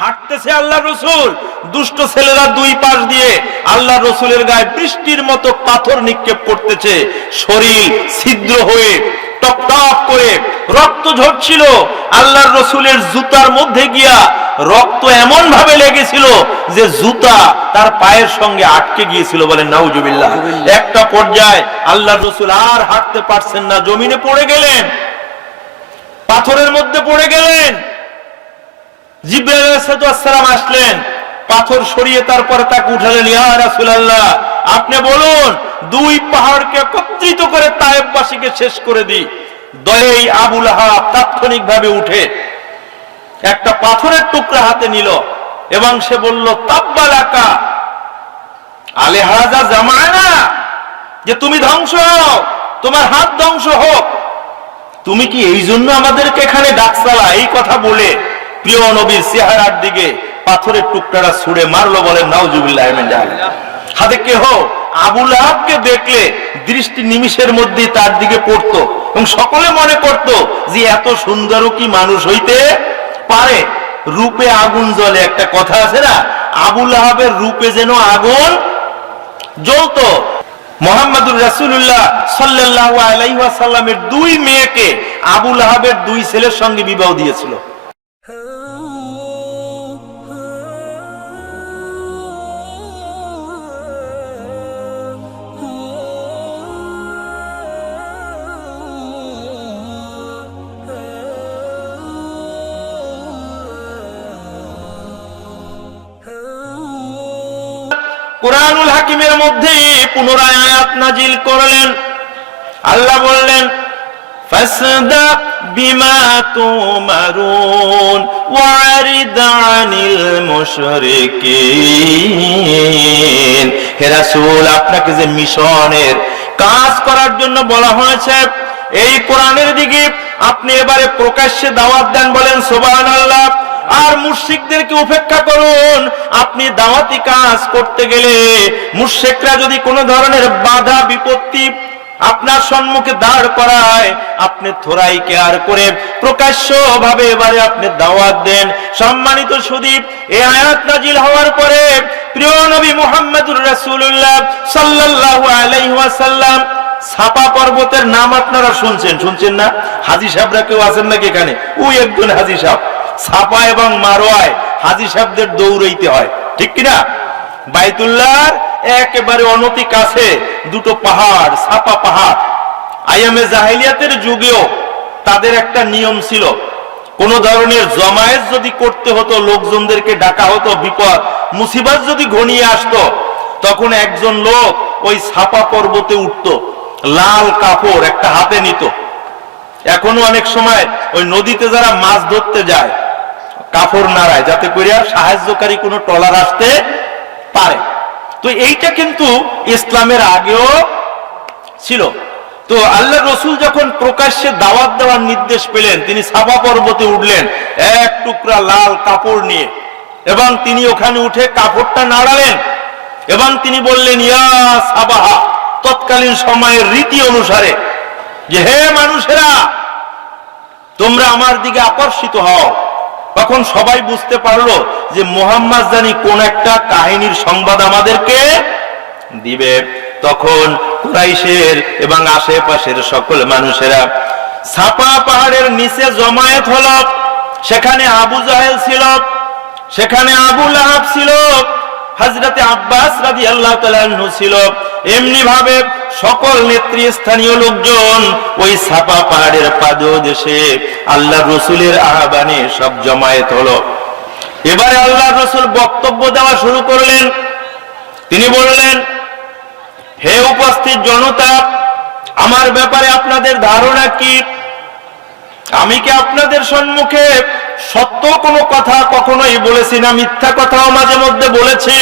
হাঁটতেছে আল্লাহ রসুল, দুষ্ট ছেলেরা দুই পাশ দিয়ে আল্লাহ রসুলের গায়ে বৃষ্টির মতো পাথর নিক্ষেপ করতেছে। শরীর ছিদ্র হয়ে টপ টপ করে রক্ত ঝরছিল। আল্লাহর রসুলের জুতার মধ্যে গিয়া রক্ত এমন ভাবে লেগেছিল যে জুতা তার পায়ের সঙ্গে আটকে গিয়েছিল। বলেন নাউজুবিল্লাহ। একটা পর্যায়ে আল্লাহর রসুল আর হাঁটতে পারছেন না, জমিনে পড়ে গেলেন, পাথরের মধ্যে পড়ে গেলেন। জিবরাইল আলাইহিস সালাম আসলেন, পাথর সরিয়ে তারপরে তাকে উঠালেন। ইয়া রাসূলুল্লাহ, আপনি বলুন দুই পাহাড়কে একত্রিত করে তায়েফবাসীকে শেষ করে দিই। দয়েই আবু লাহাব তাৎক্ষণিকভাবে উঠে একটা পাথরের টুকরা হাতে নিল এবং সে বলল, তাব্বালাকা আলেহাজা জামানা, যে তুমি ধ্বংস হও, তোমার হাত ধ্বংস হোক, তুমি কি এই জন্য আমাদেরকে এখানে ডাকছালা? এই কথা বলে প্রিয় নবীর চেহারার দিকে পাথরের টুকরাটা ছুঁড়ে মারলো। বলেন নাউজুবিল্লাহ মিন যালিক। হাতে কেহ আবু লাহাবকে দেখলে দৃষ্টি নিমিষের মধ্যেই তার দিকে পড়তো এবং সকলে মনে করত যে এত সুন্দরও কি মানুষ হইতে পারে? রূপে আগুন জ্বলে, একটা কথা আছে না, আবু লাহাবের রূপে যেন আগুন জ্বলতো। মুহাম্মদুর রাসূলুল্লাহ সাল্লাল্লাহু আলাইহি ওয়াসাল্লামের দুই মেয়েকে আবু লাহাবের দুই ছেলের সঙ্গে বিবাহ দিয়েছিল। কুরআনুল হাকিমের মধ্যে পুনরায় আয়াত নাজিল করলেন। আল্লাহ বললেন, ফাসদাক বিমা তুমারুন ওয়ারিদ আনিল মুশরিকিন। হে রাসূল, আপনাকে যে মিশনের কাজ করার জন্য বলা হয়েছে, এই কোরআনের দিকে আপনি এবারে প্রকাশ্যে দাওয়াত দেন। বলেন সুবহানাল্লাহ। আর মুশরিকদেরকে উপেক্ষা করুন। আপনি দাওয়াতি কাজ করতে গেলে মুশরিকরা যদি কোনো ধরনের বাধা বিপত্তি আপনার সম্মুখে দাঁড় করায়, আপনি থোড়াই কেয়ার করে প্রকাশ্য ভাবে এবারে আপনি দাওয়াত দেন। সম্মানিত সুধী, এই আয়াত নাজিল হওয়ার পরে প্রিয় নবী মুহাম্মদুর রাসূলুল্লাহ সাল্লাল্লাহু আলাইহি ওয়াসাল্লাম সাফা পর্বতের নাম আপনারা শুনছেন না? হাজী সাহেবরা কেউ আছেন নাকি এখানে? ওই একজন হাজী সাহেব। সাফা এবং মারওয়ায় হাজী সাহেবদের দৌড়াইতে হয়, ঠিক কিনা? বাইতুল্লাহর একেবারে অনতি কাছে দুটো পাহাড়, সাফা পাহাড়। আইয়ামে জাহেলিয়াতের যুগেও তাদের একটা নিয়ম ছিল, কোন ধরনের জমায়েত যদি করতে হতো, লোকজনদেরকে ডাকা হতো, বিপদ মুসিবত যদি ঘনিয়ে আসতো, তখন একজন লোক ওই সাফা পর্বতে উঠতো, লাল কাপড় একটা হাতে নিত। এখনো অনেক সময় ওই নদীতে যারা মাছ ধরতে যায় কাপড় নাড়ায়, যাতে করে সাহায্যকারী কোনো ট্রলার আসতে পারে। তো এইটা কিন্তু ইসলামের আগেও ছিল। তো আল্লাহ রসুল যখন প্রকাশ্যে দাওয়াত দেওয়ার নির্দেশ পেলেন, তিনি সাফা পর্বতে উঠলেন এক টুকরা লাল কাপড় নিয়ে, এবং তিনি ওখানে উঠে কাপড়টা নাড়ালেন এবং তিনি বললেন, ইয়া সাবাহা, তৎকালীন সময়ের রীতি অনুসারে, যে হে মানুষেরা, তোমরা আমার দিকে আকর্ষিত হও। তখন সবাই বুঝতে পারলো যে মুহাম্মদ জানি কোন একটা কাহিনীর সংবাদ আমাদেরকে দিবে। তখন কুরাইশের এবং আশেপাশের সকল মানুষেরা সাফা পাহাড়ের নিচে জমায়েত হলো। সেখানে আবু জাহেল ছিল, সেখানে আবু লাহাব ছিল, হযরতে আব্বাস রাদিয়াল্লাহু তাআলা আনহু ছিল। এমনি ভাবে সকল নেতৃস্থানীয় লোকজন ওই সাফা পাহাড়ের পাদদেশে আল্লাহর রাসূলের আহ্বানে সব জমায়েত হলো। এবারে আল্লাহর রাসূল বক্তব্য দেওয়া শুরু করলেন। তিনি বললেন, হে উপস্থিত জনতা, আমার ব্যাপারে আপনাদের ধারণা কি? আমি কি আপনাদের সম্মুখে সত্য কোনো কথা কখনোই বলেছি না? মিথ্যা কথাও মাঝে মধ্যে বলেছি?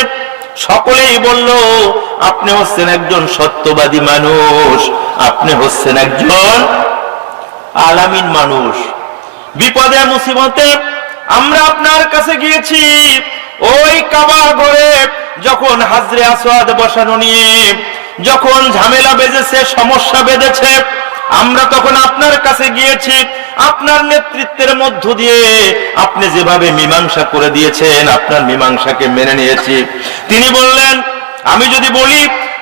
সকলেই বলল, আপনি হচ্ছেন একজন সত্যবাদী মানুষ, আপনি হচ্ছেন একজন আলামিন মানুষ। বিপদে মুসিবতে আমরা আপনার কাছে গিয়েছি। ওই কাবা ঘরে যখন হাজরে আসওয়াদ বসানো নিয়ে যখন ঝামেলা বেজেছে, সমস্যা বেঁধেছে, আমরা তখন আপনার কাছে গিয়েছি। আপনার নেতৃত্বের মধ্য দিয়ে আপনি যেভাবে মীমাংসা করে দিয়েছেন, আপনার মীমাংসাকে মেনে নিয়েছি। তিনি বললেন, আমি যদি বলি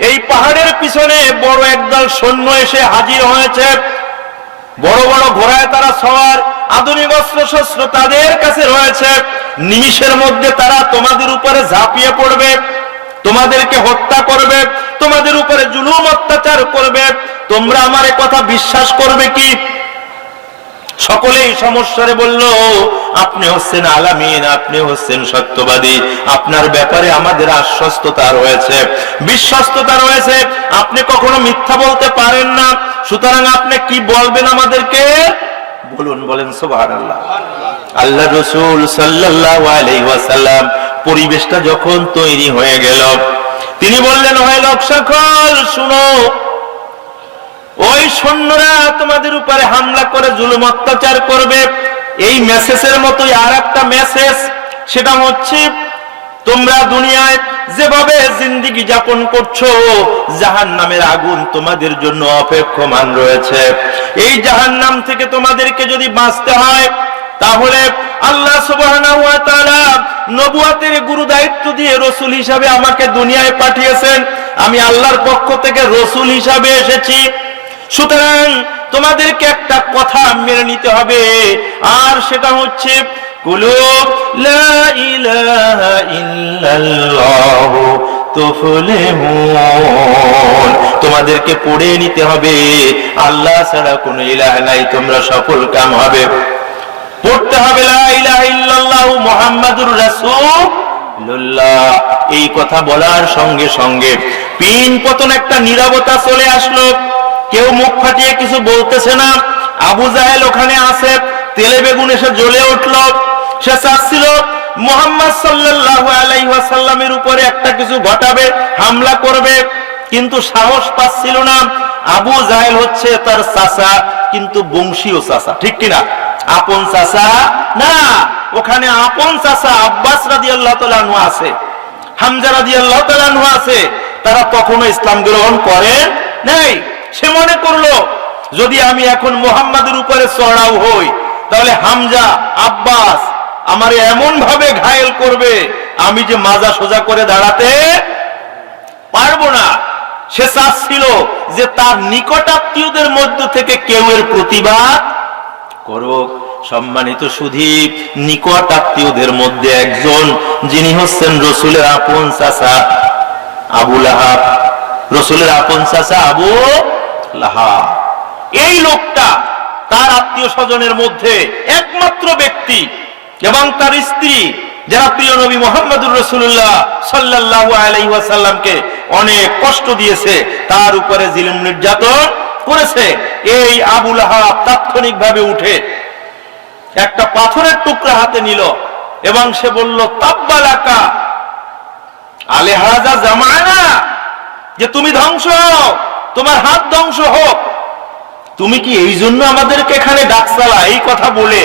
এই পাহাড়ের পিছনে বড় একদল সৈন্য এসে হাজির হয়েছে, বড় বড় ঘোড়ায় তারা সওয়ার, আধুনিক অস্ত্র শস্ত্র তাদের কাছে রয়েছে, নিমিষের মধ্যে তারা তোমাদের উপরে ঝাঁপিয়ে পড়বে, তোমাদেরকে হত্যা করবে, তোমাদের উপরে জুলুম অত্যাচার করবে, তোমরা আমার এ কথা বিশ্বাস করবে কি? সকলেই সমস্যারে বলল, আপনি হচ্ছেন আলামিন, আপনি হচ্ছেন সত্যবাদী, আপনার ব্যাপারে আমাদের আশ্বস্ততা রয়েছে, বিশ্বস্ততা রয়েছে, আপনি কখনো মিথ্যা বলতে পারেন না, সুতরাং আপনি কি বলবেন আমাদেরকে বলুন। বলেন সুবহানাল্লাহ। আল্লাহ রাসূল সাল্লাল্লাহু আলাইহি ওয়াসাল্লাম পরিবেশটা যখন তৈরি হয়ে গেল, তিনি বললেন, হয় লোক সকল শুনো, ওই সৈন্যরা তোমাদের উপরে হামলা করে জুলুম অত্যাচার করবে। এই মেসেজের মতোই আর একটা মেসেজ, সেটা হচ্ছে তোমরা দুনিয়ায় যেভাবে জিন্দেগি যাপন করছো, জাহান্নামের আগুন তোমাদের জন্য অপেক্ষমান রয়েছে। এই জাহান্নাম থেকে তোমাদেরকে যদি বাঁচতে হয়, তাহলে আল্লাহ সুবহানাহু ওয়া তাআলা নবুয়তের গুরু দায়িত্ব দিয়ে রাসূল হিসাবে আমাকে দুনিয়ায় পাঠিয়েছেন, আমি আল্লাহর পক্ষ থেকে রাসূল হিসাবে এসেছি। সুতরাং তোমাদেরকে একটা কথা মেনে নিতে হবে, আর সেটা হচ্ছে কুলু লা ইলাহা ইল্লাল্লাহু তুফলিহুন, তোমাদেরকে পড়ে নিতে হবে আল্লাহ ছাড়া কোনো ইলাহ নাই, তোমরা সফল কাম হবে। পড়তে হবে লা ইলাহা ইল্লাল্লাহু মুহাম্মাদুর রাসূলুল্লাহ। এই কথা বলার সঙ্গে সঙ্গে পিন পতন একটা নীরবতা চলে আসলো, কেউ মুখ ফাটিয়ে কিছু বলতেছে না। আবু জাহেল ওখানে আছে, তেলে বেগুন এসে জ্বলে উঠল, সে চাচ্ছিল মুহাম্মদ সাল্লাল্লাহু আলাইহি ওয়াসাল্লামের উপরে একটা কিছু ঘটাবে, হামলা করবে, কিন্তু সাহস পাচ্ছিল না। আবু জাহেল হচ্ছে তার চাচা, কিন্তু বংশীয় চাচা, ঠিক কিনা? আপন চাচা না, ওখানে আপন চাচা আব্বাস রাদিয়াল্লাহু তাআলা আনহু আছে, হামজা রাদিয়াল্লাহু তাআলা আনহু আছে, তারা তখনও ইসলাম গ্রহণ করে নাই। সে মনে করলো, যদি আমি এখন মুহাম্মাদের উপরে চড়াও হই, তাহলে হামজা আব্বাস আমার এমন ভাবে ঘায়েল করবে, আমি যে মাজা সোজা করে দাঁড়াতে পারবো না। সে চাচ্ছিল যে তার নিকটাত্মীয়দের মধ্য থেকে কেউ এর প্রতিবাদ করুক। সম্মানিত শুধু নিকট আত্মীয়দের মধ্যে একজন, যিনি হচ্ছেন রাসূলের আপন চাচা আবু লাহাব, রাসূলের আপন চাচা আবু লাহাব, এই লোকটা তার আত্মীয় স্বজনের মধ্যে একমাত্র ব্যক্তি, এবং তার স্ত্রী যারা প্রিয় নবী মুহাম্মদুর রাসূলুল্লাহ সাল্লাল্লাহু আলাইহি ওয়াসাল্লামকে অনেক কষ্ট দিয়েছে, তার উপরে জুলুম নির্যাতন করেছে। এই আবু লাহাব তাৎক্ষণিকভাবে উঠে একটা পাথরের টুকরা হাতে নিল এবং সে বলল, তাব্বালাকা আলেহাজা জামানা, যে তুমি ধ্বংস হও, তোমার হাত ধ্বংস হোক, তুমি কি এই জন্য আমাদেরকে এখানে ডাকছালা? এই কথা বলে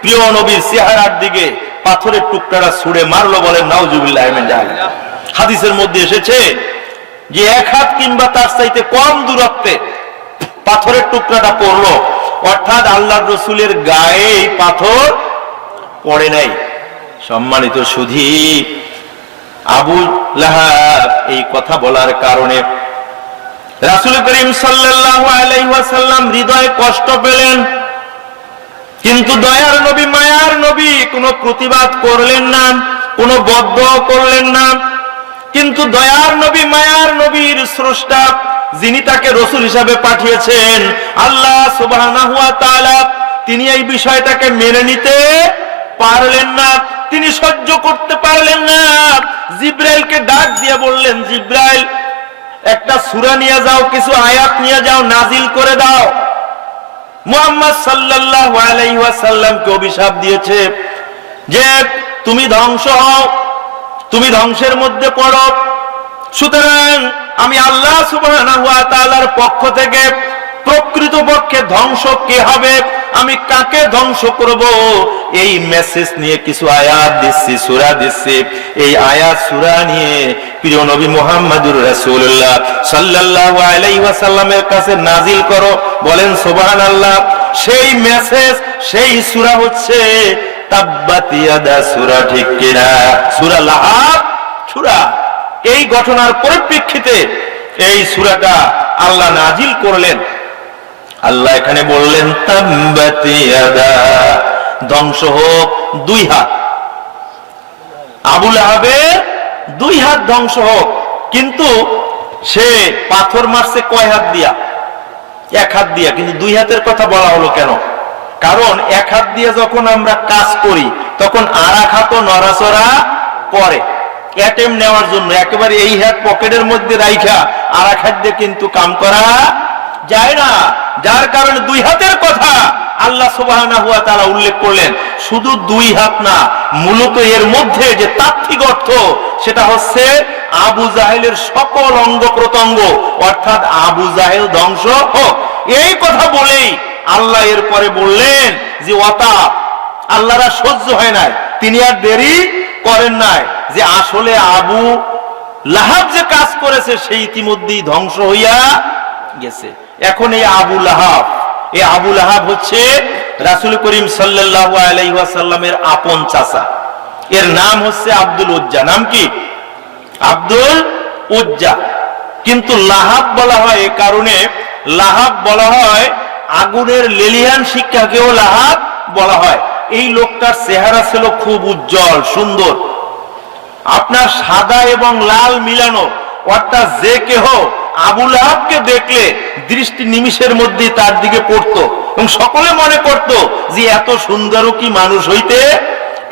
প্রিয় নবীর চেহারার দিকে পাথরের টুকরাটা ছুঁড়ে মারলো। বলেন নাউজুবিল্লাহি মিন যালিক। হাদিসের মধ্যে এসেছে যে এক হাত কিংবা তার চাইতে কম দূরত্বে পাথরের টুকরাটা পড়লো, অর্থাৎ আল্লাহর রাসূলের গায়ে এই পাথর পড়ে নাই। সম্মানিত সুধী, আবু লাহাব এই কথা বলার কারণে রাসূল করিম সাল্লাল্লাহু আলাইহি ওয়াসাল্লাম হৃদয়ে কষ্ট পেলেন, কিন্তু দয়ার নবী, মায়ার নবী কোনো প্রতিবাদ করলেন না, কোনো বদদোয়া করলেন না। কিন্তু দয়ার নবী, মায়ার নবীর স্রষ্টা, যিনি তাকে রাসূল হিসাবে পাঠিয়েছেন আল্লাহ সুবহানাহু ওয়া তাআলা, তিনি এই বিষয়টাকে মেনে নিতে পারলেন না, তিনি সহ্য করতে পারলেন না। জিবরাইলকে ডাক দিয়ে বললেন, জিবরাইল, একটা সূরা নিয়ে যাও, কিছু আয়াত নিয়ে যাও, নাজিল করে দাও। মুহাম্মদ সাল্লাল্লাহু আলাইহি ওয়াসাল্লামকে অভিশাপ দিয়েছে যে তুমি ধ্বংস হও, তুমি ধ্বংসের মধ্যে পড়ো। সুতরাং আমি আল্লাহ সুবহানাহু ওয়া তাআলার পক্ষ থেকে প্রকৃতপক্ষে ধ্বংস কে হবে, আমি কাকে ধ্বংস করব, এই মেসেজ নিয়ে কিছু আয়াত দিচ্ছি, সূরা দিচ্ছি। এই আয়াত সূরা নিয়ে প্রিয় নবী মুহাম্মদুর রাসূলুল্লাহ সাল্লাল্লাহু আলাইহি ওয়াসাল্লামের কাছে নাজিল করো। বলেন সুবহানাল্লাহ। সেই মেসেজ, সেই সূরা হচ্ছে তাব্বাত ইয়াদা সূরা, ঠিক কিনা? সূরা লাহাব সূরা। এই ঘটনার পরিপ্রেক্ষিতে এই সূরাটা আল্লাহ নাজিল করলেন। আল্লাহ এখানে বললেন তাব্বাত ইয়াদা, ধ্বংস হোক দুই হাত, আবু লাহাবের দুই হাত ধ্বংস হোক। কিন্তু সে পাথর মারছে কয় হাত দিয়া? এক হাত দিয়া। কিন্তু দুই হাতের কথা বলা হলো কেন? কারণ এক হাত দিয়ে যখন আমরা কাজ করি তখন আর এক হাতও নড়াচড়া করে অ্যাটেম্প নেওয়ার জন্য। একেবারে এই হাত পকেটের মধ্যে রাইখা আর এক হাত দিয়ে কিন্তু কাম করা যায় না। যার কারণে দুই হাতের কথা আল্লাহ সুবহানাহু ওয়া তাআলা উল্লেখ করলেন। শুধু দুই হাত না, মূলত এর মধ্যে যে তাত্ত্বিক অর্থ সেটা হচ্ছে আবু জাহেলের সকল অঙ্গ প্রত্যঙ্গ, অর্থাৎ আবু জাহেল ধ্বংস হোক। এই কথা বলেই আল্লাহ এরপরে বললেন যে ওয়াতা, আল্লাহর সহ্য হয় নাই, তিনি আর দেরি করেন নাই, যে আসলে আবু লাহাব যে কাজ করেছে সেই ইতিমধ্যেই ধ্বংস হইয়া গেছে। এখন এই আবু লাহাব হচ্ছে রাসূল করিম সাল্লাল্লাহু আলাইহি ওয়াসাল্লামের আপন চাচা। এর নাম হচ্ছে আব্দুল উজ্জা। নাম কি? আব্দুল উজ্জা। কিন্তু লাহাব বলা হয় এ কারণে, লাহাব বলা হয় আগুনের লেলিহান শিক্ষাকেও লাহাব বলা হয়। এই লোকটার চেহারা ছিল খুব উজ্জ্বল সুন্দর, আপনার সাদা এবং লাল মিলানো, অর্থাৎ যে কেহ আবু লাহাবকে দেখলে দৃষ্টি নিমিষের মধ্যে তার দিকে পড়তো এবং সকলে মনে করত যে এত সুন্দরও কি মানুষ হইতে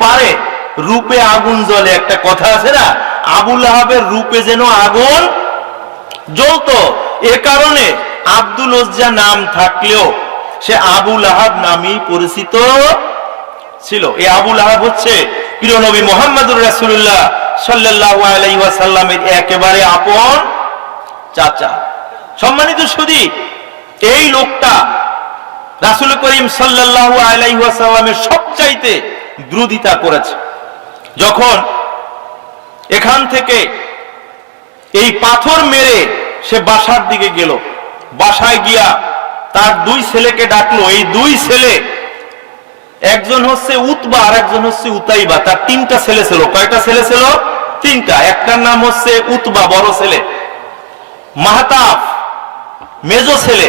পারে? রূপে আগুন জ্বলে, একটা কথা আছে না, আবু লাহাবের রূপে যেন আগুন জ্বলতো। এ কারণে আব্দুল উজ্জা নাম থাকলেও সে আবু লাহাব নামেই পরিচিত ছিল। এই আবু লাহাব হচ্ছে প্রিয় নবী মুহাম্মদুর রাসূলুল্লাহ সাল্লাল্লাহু আলাইহি ওয়াসাল্লামের একেবারে আপন চাচা। সম্মানিত সুধী, এই লোকটা রাসূল করিম সাল্লাল্লাহু আলাইহি ওয়াসাল্লামের সবচাইতে বিরোধিতা করেছে। যখন এখান থেকে এই পাথর মেরে সে বাসার দিকে গেল, বাসায় গিয়া তার দুই ছেলেকে ডাকলো। এই দুই ছেলে, একজন হচ্ছে উতবা আর একজন হচ্ছে উতাইবা। তার তিনটা ছেলে ছিল। কয়টা ছেলে ছিল? তিনটা। একটার নাম হচ্ছে উতবা, বড় ছেলে, মাহতাব মেজো ছেলে,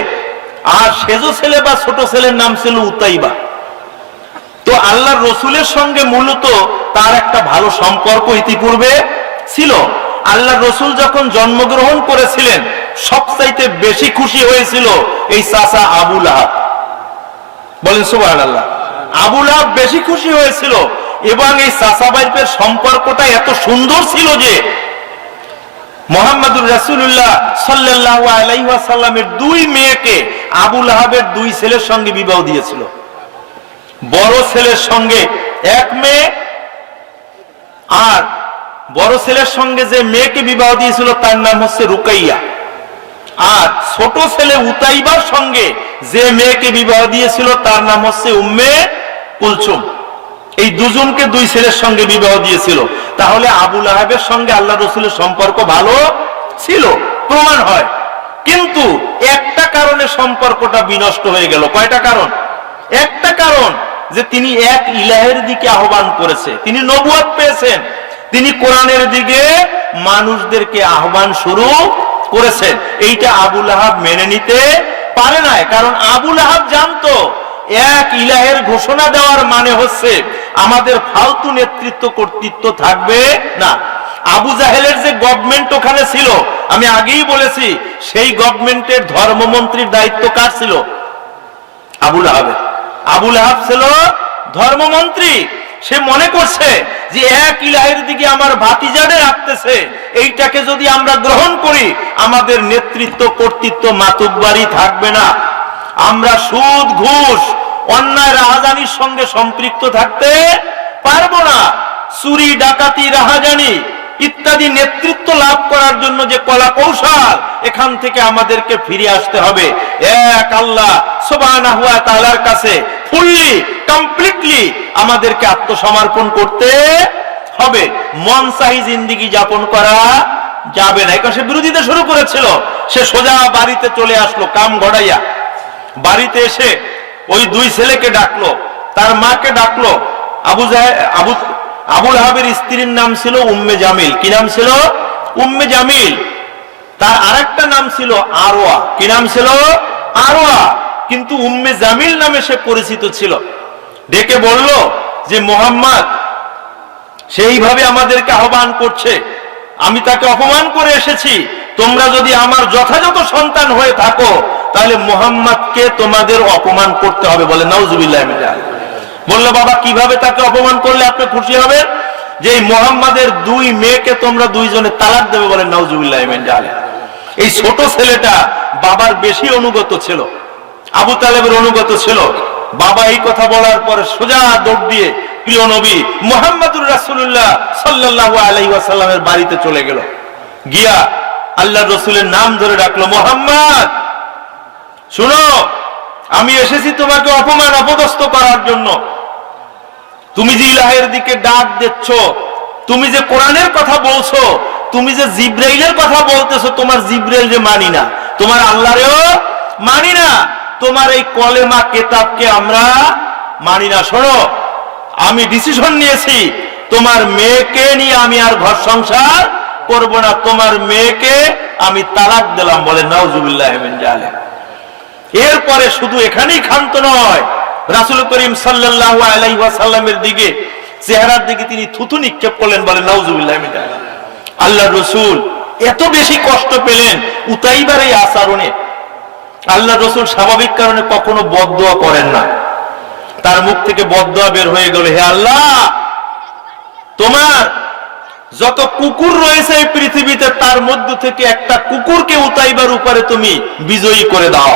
আর সেজো ছেলে বা ছোট ছেলের নাম ছিল উতাইবা। তো আল্লাহর রসুলের সঙ্গে মূলত তার একটা ভালো সম্পর্ক ইতিপূর্বে ছিল। আল্লাহর রসুল যখন জন্মগ্রহণ করেছিলেন সবচাইতে বেশি খুশি হয়েছিল এই চাচা আবু লাহাব। বলেন সুবহানাল্লাহ। আবু লাহাব বেশি খুশি হয়েছিল এবং এই চাচা ভাইয়ের সম্পর্কটা এত সুন্দর ছিল যে মুহাম্মদুর রাসূলুল্লাহ সাল্লাল্লাহু আলাইহি ওয়াসাল্লামের দুই মেয়েকে আবু লাহাবের দুই ছেলের সঙ্গে বিবাহ দিয়েছিল। বড় ছেলের সঙ্গে এক মেয়ে, আর বড় ছেলের সঙ্গে যে মেয়েকে বিবাহ দিয়েছিল তার নাম হচ্ছে রুকাইয়া, আর ছোট ছেলে উতাইবার সঙ্গে যে মেয়েকে বিবাহ দিয়েছিল তার নাম হচ্ছে উম্মে কুলসুম। এই দুজনকে দুই ছেলের সঙ্গে বিবাহ দিয়েছিল। তাহলে আবু লাহাবের সঙ্গে আল্লাহ রসুলের সম্পর্ক ভালো ছিল, প্রমাণ হয়। কিন্তু একটা কারণে সম্পর্কটা বিনষ্ট হয়ে গেল। কয়টা কারণ? একটা কারণ যে তিনি এক ইলাহের দিকে আহ্বান করেছে, তিনি নবুয়ত পেয়েছেন, তিনি কোরআনের দিকে মানুষদেরকে আহ্বান শুরু করেছেন। এইটা আবু লাহাব মেনে নিতে পারে নাই। কারণ আবু লাহাব জানতো এক ইলাহের ঘোষণা দেওয়ার মানে হচ্ছে আমাদের ফালতু নেতৃত্ব কর্তৃত্ব থাকবে না। আবু জাহেলের যে গভর্নমেন্ট ওখানে ছিল, আমি আগেই বলেছি, সেই গভর্নমেন্টের ধর্মমন্ত্রীর দায়িত্ব কার ছিল? আবু লাহাবের। আবু লাহাব ছিল ধর্মমন্ত্রী। সে মনে করছে যে এক ইলাহের দিকে আমার ভাতিজাদের রাখতেছে, এইটাকে যদি আমরা গ্রহণ করি আমাদের নেতৃত্ব কর্তৃত্ব মাতুব্বারি থাকবে না, আমরা সুদ ঘুষ অন্যায় রাহাজানির সঙ্গে সম্পৃক্ত থাকতে পারবো না। চুরি ডাকাতি রাহাজানি ইত্যাদি নেতৃত্ব লাভ করার জন্য যে কলা কৌশল, এখান থেকে আমাদেরকে ফিরে আসতে হবে এক আল্লাহ সুবহানাহু ওয়া তাআলার কাছে ফুললি কমপ্লিটলি আমাদেরকে আত্মসমর্পণ করতে হবে। মন চাহি জিন্দেগি যাপন করা যাবে না। এখন সে বিরোধিতা শুরু করেছিল। সে সোজা বাড়িতে চলে আসলো কাম ঘটাইয়া। বাড়িতে এসে ওই দুই ছেলেকে ডাকলো, তার মাকে ডাকলো। আবু লাহাবের স্ত্রীর নাম ছিল উম্মে জামিল। কি নাম ছিল? উম্মে জামিল। তার আরেকটা নাম ছিল আরওয়া। কি নাম ছিল? আরওয়া। কিন্তু উম্মে জামিল নামে সে পরিচিত ছিল। ডেকে বলল যে মুহাম্মদ সেইভাবে আমাদেরকে আহ্বান করছে, আমি তাকে অপমান করে এসেছি, তোমরা যদি আমার যথাযথ সন্তান হয়ে থাকো তাহলে মুহাম্মদকে তোমাদের অপমান করতে হবে। বলে নাউজুবিল্লাহ। বললো বাবা কিভাবে তাকে অপমান করলে আপনি খুশি হবেন? যে মুহাম্মাদের দুই মেয়েকে তোমরা দুইজনে তালাক দেবে। বলে নাউজুবিল্লাহ। এই ছোট ছেলেটা বাবার বেশি অনুগত ছিল, আবু তালেবের অনুগত ছিল। বাবা এই কথা বলার পরে সোজা দৌড় দিয়ে প্রিয় নবী মুহাম্মদুর রাসূলুল্লাহ সাল্লাল্লাহু আলাইহি ওয়াসাল্লামের বাড়িতে চলে গেল। গিয়া আল্লাহর রাসূলের নাম ধরে ডাকলো, মুহাম্মদ শুনো, আমি এসেছি তোমাকে অপমান অপদস্থ করার জন্য। তুমি যে ইলাহের দিকে ডাক দিচ্ছ, তুমি যে কোরআনের কথা বলছো, তুমি যে জিব্রাইলের কথা বলতেছো, তোমার জিব্রাইল যে মানি না, তোমার আল্লাহরেও মানি না, তোমার এই কলেমা কিতাবকে আমরা মানি না। শোনো, আমি ডিসিশন নিয়েছি, তোমার মেয়েকে নিয়ে আমি আর ঘর সংসার করব না, তোমার মেয়েকে আমি তালাক দিলাম। বলে নাউজুবিল্লাহ মিন জালিক। এরপরে শুধু এখানেই ক্ষান্ত নয়, রাসূল করিম সাল্লাল্লাহু আলাইহি ওয়াসাল্লামের দিকে, চেহারার দিকে তিনি থুতু নিক্ষেপ করলেন। বলে নাউজুবিল্লাহ মিন জালিক। আল্লাহর রাসূল এত বেশি কষ্ট পেলেন উতাইবার এই আচরণে। আল্লাহর রাসূল স্বাভাবিক কারণে কখনো বদদোয়া করেন না। তার মুখ থেকে বদদোয়া বের হয়ে গেল, হে আল্লাহ, তোমার যত কুকুর রয়েছে এই পৃথিবীতে তার মধ্য থেকে একটা কুকুরকে উতাইবার উপরে তুমি বিজয়ী করে দাও।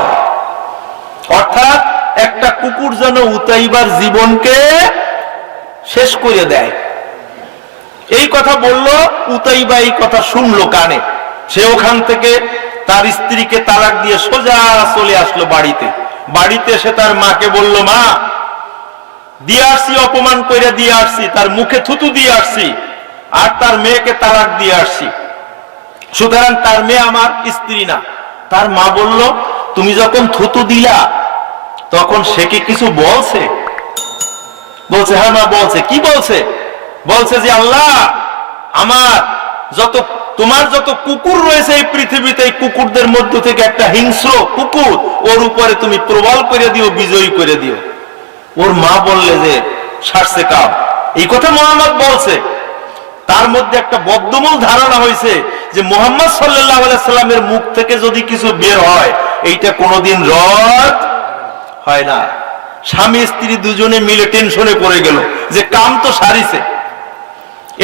অর্থাৎ একটা কুকুর যেন উতাইবার জীবনকে শেষ করে দেয়। এই কথা বলল উতাইবা, এই কথা শুনলো কানে। সে ওখান থেকে তার স্ত্রীকে তালাক দিয়ে সোজা চলে আসলো বাড়িতে। বাড়িতে এসে তার মাকে বলল, মা, দিয়ে আসছি, অপমান করে দিয়ে আসছি, তার মুখে থুতু দিয়ে আসছি, আর তার মেয়েকে তালাক দিয়ে আসছি, সুতরাং তার মেয়ে আমার স্ত্রী না। তার মা বলল, তুমি যখন থুতু দিলা তখন সে কি কিছু বলছে? বলছে, হ্যাঁ মা বলছে। কি বলছে? বলছে যে আল্লাহ, আমার তোমার যত কুকুর রয়েছে এই পৃথিবীতে, এই কুকুরদের মধ্য থেকে একটা হিংস্র কুকুর ওর উপরে তুমি প্রবল করে দিও, বিজয়ী করে দিও। ওর মা বললে যে সারছে কাম, এই কথা মুহাম্মদ বলছে। তার মধ্যে একটা বদ্ধমূল ধারণা হয়েছে যে মুহাম্মদ সাল্লাল্লাহু আলাইহি সাল্লামের মুখ থেকে যদি কিছু বের হয় এইটা কোনোদিন রদ হয় না। স্বামী স্ত্রী দুজনে মিলে টেনশনে পড়ে গেল যে কাম তো সারিছে,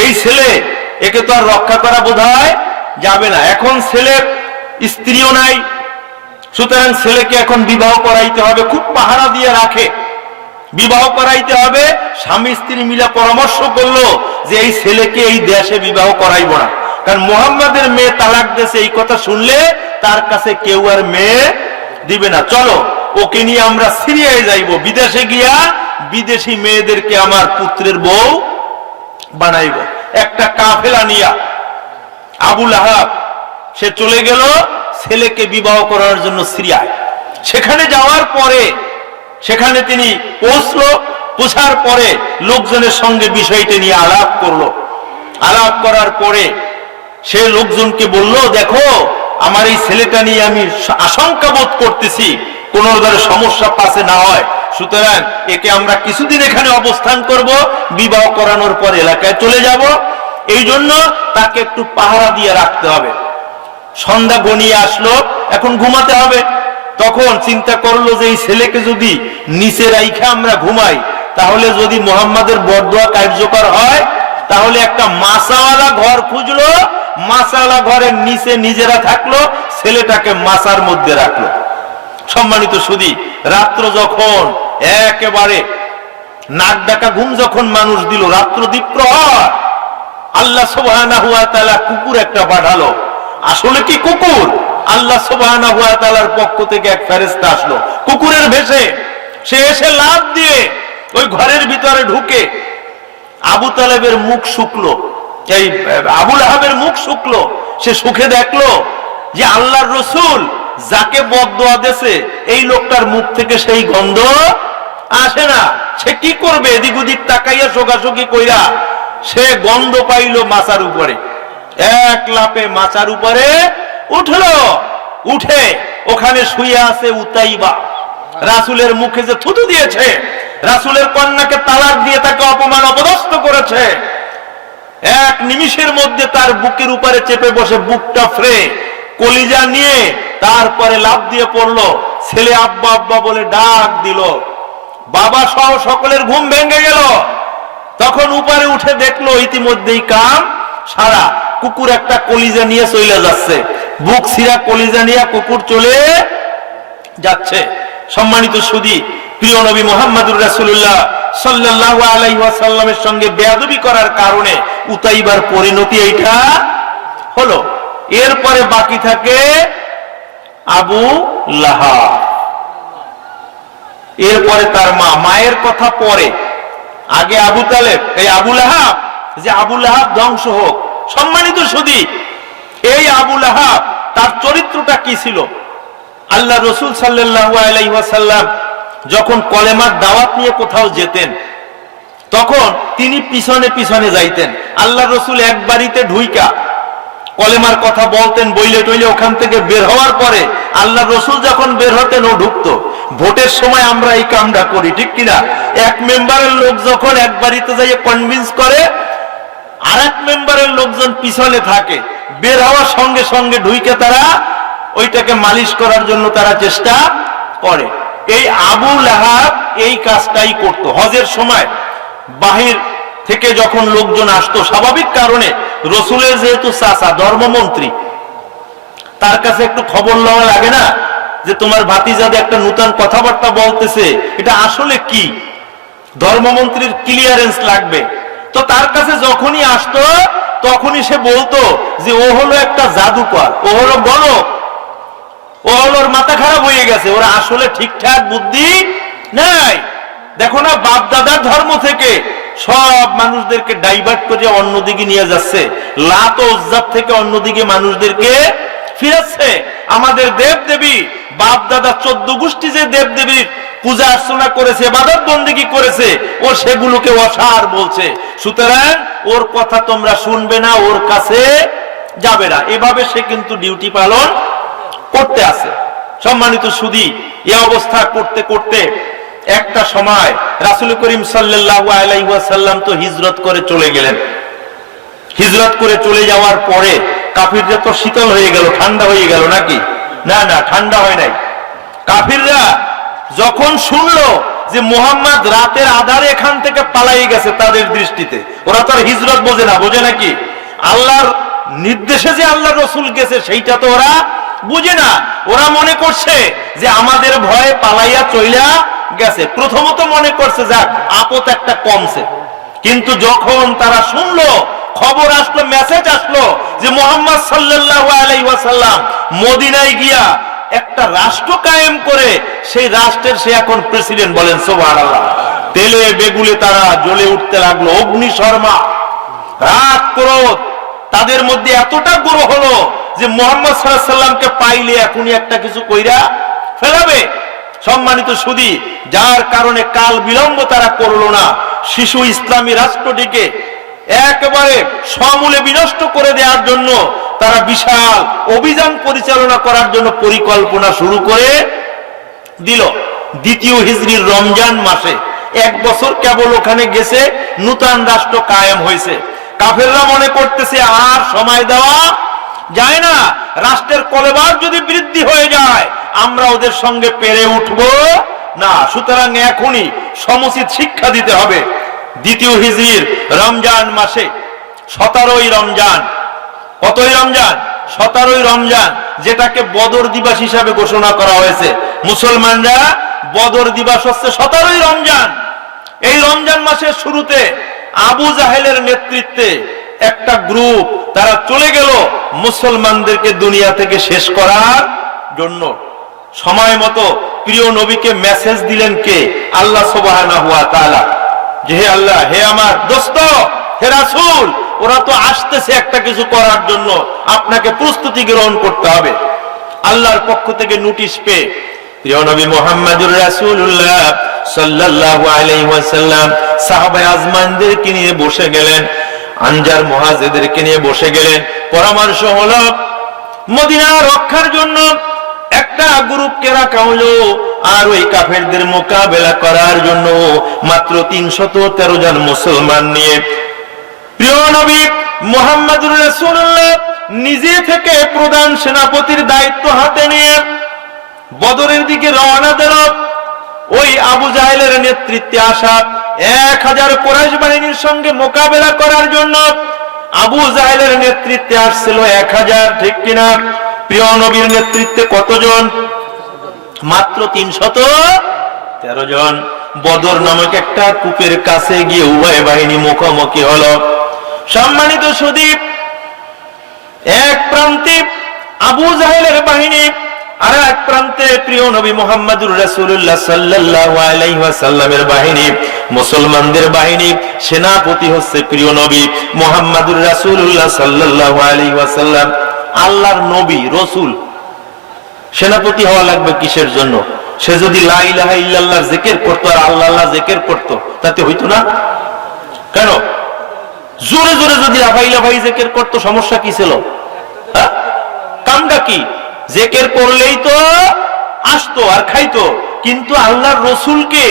এই ছেলে, একে তো আর রক্ষা করা বোধহয় যাবে না। এখন ছেলের স্ত্রীও নাই, সুতরাং ছেলেকে এখন বিবাহ করাইতে হবে। খুব পাহারা দিয়ে রাখে, বিবাহ করাইতে হবে। স্বামী স্ত্রী মিলে পরামর্শ করলো যে এই ছেলেকে এই দেশে বিবাহ করাইব না, কারণ মুহাম্মাদের মেয়ে তালাক দিয়েছে, এই কথা শুনলে তার কাছে কেউ আর মেয়ে দিবে না। চলো ওকে নিয়ে আমরা সিরিয়ায় যাইব, বিদেশে গিয়া বিদেশি মেয়েদেরকে আমার পুত্রের বউ বানাইব। একটা কাফেলা নিয়া আবু লাহাব সে চলে গেল ছেলেকে বিবাহ করার জন্য সিরিয়ায়। সেখানে যাওয়ার পরে সেখানে তিনি পৌঁছার পরে লোকজনের সঙ্গে বিষয়টি নিয়ে আলাপ করলো। আলাপ করার পরে সে লোকজনকে বলল, দেখো, আমার এই ছেলেটা নিয়ে আমি আশঙ্কা বোধ করতেছি কোন ধরনের সমস্যা পাশে না হয়, সুতরাং একে আমরা কিছুদিন এখানে অবস্থান করব, বিবাহ করানোর পর এলাকায় চলে যাব, এই জন্য তাকে একটু পাহারা দিয়ে রাখতে হবে। সন্ধ্যা ঘনিয়ে আসলো, এখন ঘুমাতে হবে। তখন চিন্তা করলো যে এই ছেলেকে যদি নিচে রাইখা আমরা ঘুমাই, তাহলে যদি মুহাম্মাদের বরদোয়া কার্যকর হয়, তাহলে একটা মাসাওয়ালা ঘর খুঁজলো, মাসাওয়ালা ঘরের নিচে নিজেরা থাকলো, ছেলেটাকে মাসার মধ্যে রাখলো। সম্মানিত সুধী, রাত্র যখন একেবারে নাক ডাকা ঘুম যখন মানুষ দিল, রাত্র দ্বীপ্রহর, আল্লাহ সুবহানাহু ওয়া তাআলা কুকুর একটা পাঠালো। আসলে কি কুকুর? আল্লাহ সুবহানাহু ওয়া তাআলার পক্ষ থেকে এক ফেরেশতা আসলো কুকুরের বেশে। সে এসে লাফ দিয়ে ওই ঘরের ভিতরে ঢুকে আবু তালেবের মুখ শুকলো, এই আবু লাহাবের মুখ শুকলো। সে সুখে দেখলো যে আল্লাহর রাসূল যাকে বদদোয়া দেছে এই লোকটার মুখ থেকে সেই গন্ধ আসে না। সে কি করবে? এদিক ওদিক তাকাইয়া শোকাশোকি কইরা সে গন্ধ পাইল মাচার উপরে, এক লাফে মাচার উপরে উঠলো। উঠে ওখানে শুয়ে আছে উতাইবা, রাসূলের মুখে যে থুতু দিয়েছে, রাসূলের কন্যাকে তালাক দিয়ে তাকে অপমান অপদস্থ করেছে, এক নিমিষের মধ্যে তার বুকের উপরে চেপে বসে বুকটা ফ্রে কলিজা নিয়ে তারপরে লাফ দিয়ে পড়লো। ছেলে আব্বা আব্বা বলে ডাক দিল, বাবা সহ সকলের ঘুম ভেঙে গেল। তখন উপরে উঠে দেখলো ইতিমধ্যেই কাম সারা, কুকুর একটা কলিজা নিয়ে চলে যাচ্ছে, বুক ছিঁড়া কলিজা নিয়ে কুকুর চলে যাচ্ছে। সম্মানিত সুধী, প্রিয় নবী মুহাম্মদুর রাসূলুল্লাহ সাল্লাল্লাহু আলাইহি ওয়াসাল্লামের সঙ্গে বেয়াদবি করার কারণে উতাইবার পরিণতি এইটা হলো। এরপরে বাকি থাকে আবু লাহাব, এরপরে তার মা। মায়ের কথা পরে, আগে আবু তালেব, এই আবু লাহাব, যে আবু লাহাব ধ্বংস হোক। সম্মানিত সুধী, এই আবু লাহাব তার চরিত্রটা কি ছিল? আল্লাহ রসুল সাল্লাল্লাহু আলাইহি ওয়াসাল্লাম যখন কলেমার দাওয়াত নিয়ে কোথাও যেতেন তখন তিনি পিছনে পিছনে যাইতেন। আল্লাহ রসুল এক বাড়িতে ঢুইকা কলেমার কথা বলতেন, বইলে টইলে ওখান থেকে বের হওয়ার পরে আল্লাহ রসুল যখন বের হতেন ও ঢুকতো। ভোটের সময় আমরা এই কামটা করি, ঠিক কিনা? এক মেম্বারের লোক যখন এক বাড়িতে যাইয়ে কনভিন্স করে, আর এক মেম্বারের লোকজন পিছনে থাকে, বের হওয়ার সঙ্গে সঙ্গে ঢুইকে তারা ওইটাকে মালিশ করার জন্য তারা চেষ্টা করে। এই আবু লাহাব এই কাজটাই করত। হজের সময় বাহির থেকে যখন লোকজন আসতো, স্বাভাবিক কারণে রসুলের যেহেতু চাচা ধর্মমন্ত্রী, তার কাছে একটু খবর লওয়া লাগে না যে তোমার ভাতিজাদে একটা নতুন কথাবার্তা বলতেছে, এটা আসলে কি? ধর্মমন্ত্রীর ক্লিয়ারেন্স লাগবে। তো তার কাছে যখনই আসতো তখনই সে বলতো যে ও হলো একটা জাদুকর, ও হলো গণক, ও হলো ওর মাথা খারাপ হয়ে গেছে, ওরা আসলে ঠিকঠাক বুদ্ধি নাই। দেখো না, বাপ দাদার ধর্ম থেকে সব মানুষদেরকে ডাইভার্ট করে অন্যদিকে নিয়ে যাচ্ছে, লাত ও উজ্জাত থেকে অন্যদিকে মানুষদেরকে ফিরাচ্ছে। আমাদের দেব দেবী বাপ দাদা 14 গোষ্ঠী যে দেব দেবীর পূজা অর্চনা করেছে, ইবাদত বন্দেগী করেছে, ও সেগুলোকে অসার বলছে। সুতরাং ওর কথা তোমরা শুনবে না, ওর কাছে যাবে না। এভাবে সে কিন্তু ডিউটি পালন করতে আছে। সম্মানিত সুধী, এই অবস্থা করতে করতে একটা সময় রাসূল করিম সাল্লাল্লাহু আলাইহি ওয়াসাল্লাম তো হিজরত করে চলে গেলেন। হিজরত করে চলে যাওয়ার পরে কাফিররা তো শীতল হয়ে গেল, ঠান্ডা হয়ে গেল নাকি? না না, ঠান্ডা হয় নাই। কাফিররা যখন শুনলো যে মুহাম্মদ রাতের আধারে এখান থেকে পালিয়ে গেছে, তাদের দৃষ্টিতে ওরা তো আর হিজরত বোঝে না, বোঝে নাকি? আল্লাহর নির্দেশে যে আল্লাহ রসুল গেছে সেইটা তো ওরা বুঝে না। ওরা মনে করছে যে আমাদের ভয়ে পালাইয়া চইলা গেছে। প্রথমত মনে করছে যাক আপদ একটা কমছে, কিন্তু যখন তারা শুনলো, খবর আসলো, মেসেজ আসলো যে মুহাম্মদ সাল্লাল্লাহু আলাইহি ওয়াসাল্লাম মদিনায় গিয়া একটা রাষ্ট্র কায়েম করে সেই রাষ্ট্রের সে এখন প্রেসিডেন্ট, বলেন সুবহানাল্লাহ। তেলে বেগুলে তারা জ্বলে উঠতে লাগলো, অগ্নি শর্মা, রাগ ক্রোধ তাদের মধ্যে এতটা গ্রহ হলো যে মুহাম্মদ সাল্লাল্লাহু আলাইহি ওয়াসাল্লামকে পাইলে এখনই একটা কিছু কইরা ফেলাবে। সম্মানিত সুধী, যার কারণে কাল বিলম্ব তারা করলো না, শিশু ইসলামী রাষ্ট্রটিকে একেবারে সমূলে বিনষ্ট করে দেওয়ার জন্য তারা বিশাল অভিযান পরিচালনা করার জন্য পরিকল্পনা শুরু করে দিল। দ্বিতীয় হিজরির রমজান মাসে, 1 বছর কেবল ওখানে গেছে, নূতন রাষ্ট্র কায়েম হয়েছে। কাফেররা মনে করতেছে আর সময় দেওয়া যায় না, রাষ্ট্রের কলেবর যদি বৃদ্ধি হয়ে যায় আমরা ওদের সঙ্গে পেরে উঠবো না, সুতরাং এখনই সমুচিত শিক্ষা দিতে হবে। দ্বিতীয় হিজরির রমজান মাসে 17ই রমজান, কতই রমজান? 17ই রমজান, যেটাকে বদর দিবস হিসাবে ঘোষণা করা হয়েছে। মুসলমানরা বদর দিবস হচ্ছে 17ই রমজান। এই রমজান মাসের শুরুতে আবু জাহেলের নেতৃত্বে একটা গ্রুপ তারা চলে গেল মুসলমানদেরকে দুনিয়া থেকে শেষ করার জন্য। সময় মতো প্রিয় নবীকে মেসেজ দিলেন কে? আল্লাহ সুবহানাহু ওয়া তাআলা, যে হে আল্লাহ, হে আমার দোস্ত, হে রাসূল, ওরা তো আসতেছে একটা কিছু করার জন্য, আপনাকে প্রস্তুতি গ্রহণ করতে হবে। আল্লাহর পক্ষ থেকে নোটিশ পেয়ে প্রিয় নবী মুহাম্মদুর রাসূলুল্লাহ সাল্লাল্লাহু আলাইহি ওয়াসাল্লাম সাহাবায়ে আজমানদেরকে নিয়ে বসে গেলেন, আনজার মুহাজিরদেরকে নিয়ে বসে গেলেন। পরামর্শ হলো মদিনা রক্ষার জন্য একটা গ্রুপকে রাখা হলো, আর ওই কাফেরদের মোকাবেলা করার জন্য মাত্র 313 জন মুসলমান নিয়ে প্রিয় নবী মুহাম্মদুর রাসূলুল্লাহ নিজে থেকে প্রধান সেনাপতির দায়িত্ব হাতে নিয়ে বদরের দিকে রওনা দিল। ওই আবু জাহেলের নেতৃত্বে আসা 1000 কুরাইশ বাহিনীর সঙ্গে মোকাবেলা করার জন্য আবু জাহেলের নেতৃত্বে আসছিল 1000, ঠিক কিনা? প্রিয় নবীর নেতৃত্বে কতজন? মাত্র 313 জন। বদর নামক একটা কূপের কাছে গিয়ে উভয় বাহিনী মুখোমুখি হলো। সম্মানিত সুদীপ, এক প্রান্তে আবু জাহেলের বাহিনী আর এক প্রান্তে প্রিয় নবী মুহাম্মদুর রাসূলুল্লাহ সাল্লাল্লাহু আলাইহি ওয়াসাল্লামের বাহিনী, মুসলমানদের বাহিনী। সেনাপতি হচ্ছে প্রিয় নবী মুহাম্মদুর রাসূলুল্লাহ সাল্লাল্লাহু আলাইহি ওয়াসাল্লাম। আল্লাহর নবী রাসূল সেনাপতি হওয়া লাগবে কিসের জন্য? সে যদি লা ইলাহা ইল্লাল্লাহর জিকির করতো আর আল্লাহ আল্লাহ জিকির করতো, তাতে হইতো না? কেন? জোরে জোরে যদি লাফাই লাফাই জিকির করতো, সমস্যা কি ছিল? কামটা কি? জিকির করলেই তো আসতো আর খাইতো। কিন্তু আল্লাহর রাসূলকে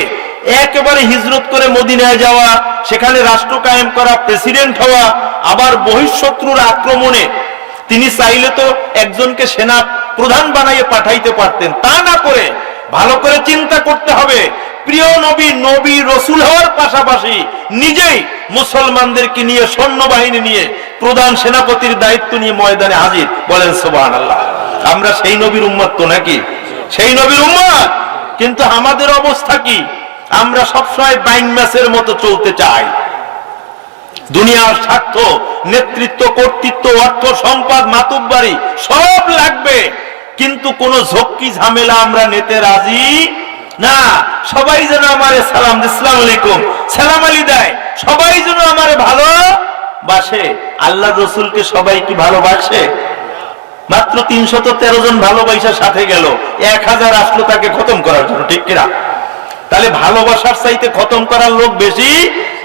একেবারে হিজরত করে মদিনায় যাওয়া, সেখানে রাষ্ট্র কায়েম করা, প্রেসিডেন্ট হওয়া, আবার বহিঃশত্রুর আক্রমণে তিনি চাইলে তো একজনকে সেনা প্রধান বানাইয়ে পাঠাইতে পারতেন। তা না করে ভালো করে চিন্তা করতে হবে, প্রিয় নবী নবী রাসূল হওয়ার পাশাপাশি নিজেই মুসলমানদেরকে নিয়ে সৈন্যবাহিনী নিয়ে প্রধান সেনাপতির দায়িত্ব নিয়ে ময়দানে হাজির। বলেন সুবহানাল্লাহ। আমরা সেই নবীর উম্মত তো নাকি? সেই নবীর উম্মত। কিন্তু আমাদের অবস্থা কি? আমরা সবসময় বাইং ম্যাচের মতো চলতে চাই। দুনিয়ার স্বার্থ, নেতৃত্ব, কর্তৃত্ব, অর্থ, সম্পদ, মাতুব্বারি সব লাগবে, কিন্তু কোন ঝক্কি ঝামেলা আমরা নিতে রাজি না। সবাই যেন আমারে সালাম আসসালামু আলাইকুম সালাম আলী দেয়, সবাই যেন আমারে ভালোবাসে। আল্লাহর রাসূলকে সবাই কি ভালোবাসে? মাত্র 313 জন ভালোবাসার সাথে গেল, 1000 আসলো তাকে খতম করার জন্য, ঠিক কিনা? তাহলে ভালোবাসার চাইতে খতম করার লোক বেশি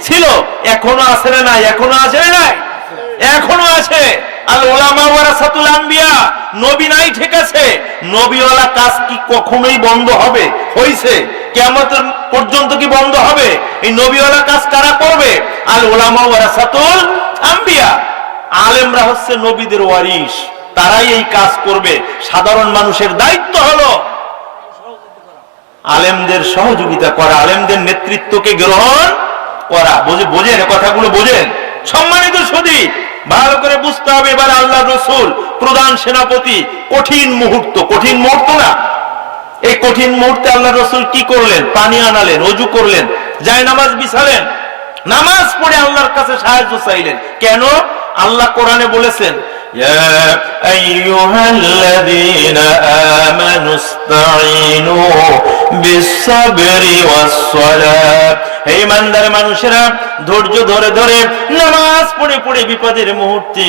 ছিল। এখনো আছে না নাই? এখনো আছে না নাই? এখনো আছে। আল উলামা ওয়ারাসাতুল আম্বিয়া। নবী নাই, ঠিক আছে, নবীওয়ালা কাজ কি কখনোই বন্ধ হবে? হইছে? কিয়ামত পর্যন্ত কি বন্ধ হবে? এই নবীওয়ালা কাজ কারা করবে? আল উলামা ওয়ারাসাতুল আম্বিয়া। আলেমরা হচ্ছে নবীদের ওয়ারিস, তারাই এই কাজ করবে। সাধারণ মানুষের দায়িত্ব হলো আলেমদের সহযোগিতা করা, আলেমদের নেতৃত্বকে গ্রহণ করা। বোঝেন কথাগুলো? বোঝেন? সম্মানিত সুধী, ভালো করে বুঝতে হবে। এবার আল্লাহ রাসূল প্রধান সেনাপতি, কঠিন মুহূর্ত, কঠিন মুহূর্ত না? এই কঠিন মুহূর্তে আল্লাহ রাসূল কি করলেন? পানি আনালেন, ওযু করলেন, জায়নামাজ বিছালেন, নামাজ পড়ে আল্লাহর কাছে সাহায্য চাইলেন। কেন? আল্লাহ কোরআনে বলেছেন, ইয়া আইয়ুহাল্লাযীনা আমানু ইসতাঈনু বিস-সাবরি ওয়াস-সালাত। হে ঈমানদার মানুষেরা, ধৈর্য ধরে ধরে নামাজ পড়ে পড়ে বিপদের মুহূর্তে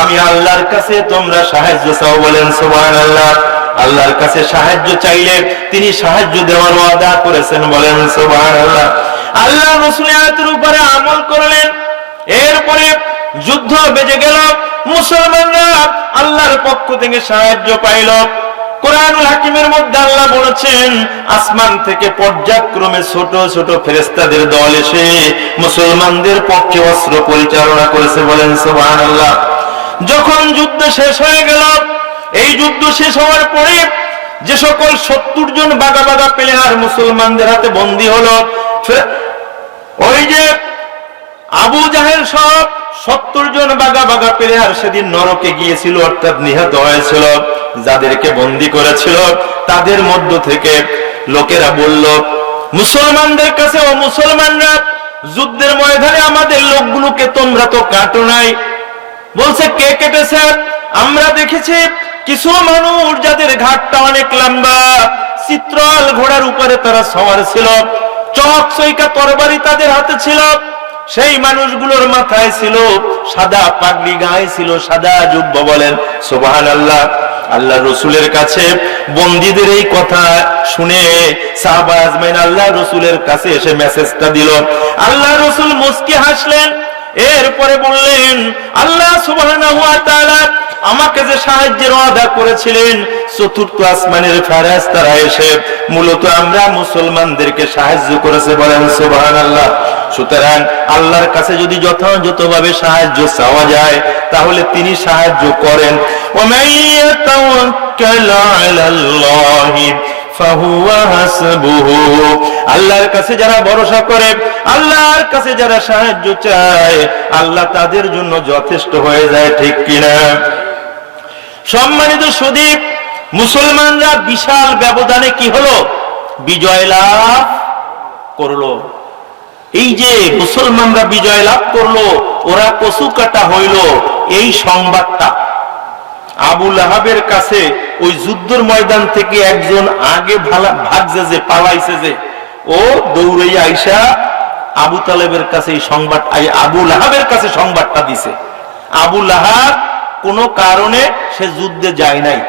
আমি আল্লাহর কাছে তোমরা সাহায্য চাও। বলেন সুবহানাল্লাহ। আল্লাহর কাছে সাহায্য চাইলে তিনি সাহায্য দেওয়ার ওয়াদা করেছেন। বলেন সুবহানাল্লাহ। আল্লাহ রাসূল আয়াতের উপরে আমল করলেন। এরপরে যুদ্ধ বেজে গেল, মুসলমানরা আল্লাহর পক্ষ থেকে সাহায্য পাইল। কোরআনুল হাকিমের মধ্যে আল্লাহ বলেছেন, আসমান থেকে পর্যায়ক্রমে ছোট ছোট ফেরেশতাদের দল এসে মুসলমানদের পক্ষে অস্ত্র পরিচালনা করেছে। বলেন সুবহানাল্লাহ। যখন যুদ্ধ শেষ হয়ে গেল, এই যুদ্ধ শেষ হওয়ার পরে যে সকল 70 জন বাগা বাগা প্লেয়ার মুসলমানদের হাতে বন্দী হলো, ওই যে আবু জাহেল সব 70 জন বাগা বাগা প্লেয়ার সেদিন নরকে গিয়েছিল, অর্থাৎ নিহত হয়েছিল। যাদেরকে বন্দী করেছিল তাদের মধ্য থেকে লোকেরা বলল মুসলমানদের কাছে, ও মুসলমানরা, যুদ্ধের ময়দানে আমাদের লোকগুলোকে তোমরা তো কাটো নাই। বলছে, কে কেটেছে? আমরা দেখেছি কিছু মানুষ যাদের ঘাটটা অনেক লম্বা, চিত্রাল ঘোড়ার উপরে তারা সওয়ার ছিল, চক চৈকা তরবারি তাদের হাতে ছিল। সেই মানুষগুলোর মাথায় ছিল সাদা পাগড়ি, গায়ে ছিল সাদা জুব্বা। বলেন সুবহানাল্লাহ। আল্লাহ রসুলের কাছে বন্দীদের এই কথা শুনে সাহাবা আজমাইন আল্লাহ রসুলের কাছে এসে মেসেজটা দিল। আল্লাহ রসুল মুস্কি হাসলেন, এরপরে বললেন, আল্লাহ সুবহানাহু ওয়া তাআলা আমাকে যে সাহায্যের ওয়াদা করেছিলেন, চতুর্থ আসমানের ফেরেশতারা এসে মূলত আমরা মুসলমানদেরকে সাহায্য করেছে, বলেন সুবহানাল্লাহ। সুতরাং আল্লাহর কাছে যদি যথাযথভাবে সাহায্য চাওয়া যায় তাহলে তিনি সাহায্য করেন। ওয়ামান ইয়াতাওয়াক্কাল আলাল্লাহি ফাহুয়া হাসবুহু, আল্লাহর কাছে যারা ভরসা করে, আল্লাহর কাছে যারা সাহায্য চায়, আল্লাহ তাদের জন্য যথেষ্ট হয়ে যায়, ঠিক কিনা? সম্মানিত সুদীপ, মুসলমানরা বিশাল ব্যবধানে কি হলো? বিজয় লাভ করলো। এই যে মুসলমানরা বিজয় লাভ করলো, ওরা কচু কাটা হইল, এই সংবাদটা আবু লাহাবের কাছে ওই যুদ্ধের ময়দান থেকে একজন আগে ভাগছে, যে পালাইছে, যে ও দৌড়াইয়া আইসা আবু তালেবের কাছে এই সংবাদ, আবু লাহাবের কাছে সংবাদটা দিছে। আবু লাহাব কোনো কারণে সে যুদ্ধে যায় নাই,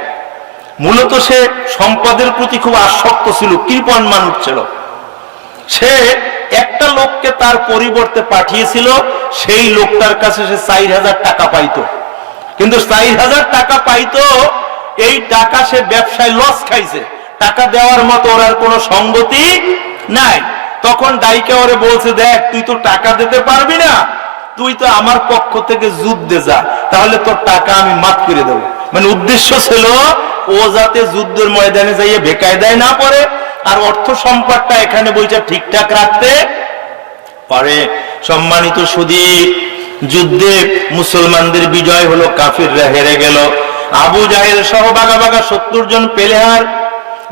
মূলত সে সম্পদের প্রতি খুব আসক্ত ছিল, কৃপণ মানুষ ছিল। সে একটা লোককে তার পরিবর্তে পাঠিয়েছিল, সেই লোকটার কাছে সে 4000 টাকা পাইতো, কিন্তু 4000 টাকা পাইতো, এই টাকা সে ব্যবসায় লস খাইছে, টাকা দেওয়ার মতো ওর আর কোনো সঙ্গতি নাই। তখন ডাইকে ওরে বলছে, দেখ তুই তো টাকা দিতে পারবি না, তুই তো আমার পক্ষ থেকে যুদ্ধে যা, তাহলে তোর টাকা আমি মাফ করে দেবো। মানে উদ্দেশ্য ছিল ও যাতে যুদ্ধের ময়দানে যাইয়ে বেকায়দায় না পড়ে, আর অর্থ সম্পদটা এখানে বইটা ঠিকঠাক রাখতে পারে। সম্মানিত সুধী, যুদ্ধে মুসলমানদের বিজয় হলো, কাফিররা হেরে গেল। আবু জাহেল সহ বাগা বাগা 70 জন প্লেয়ার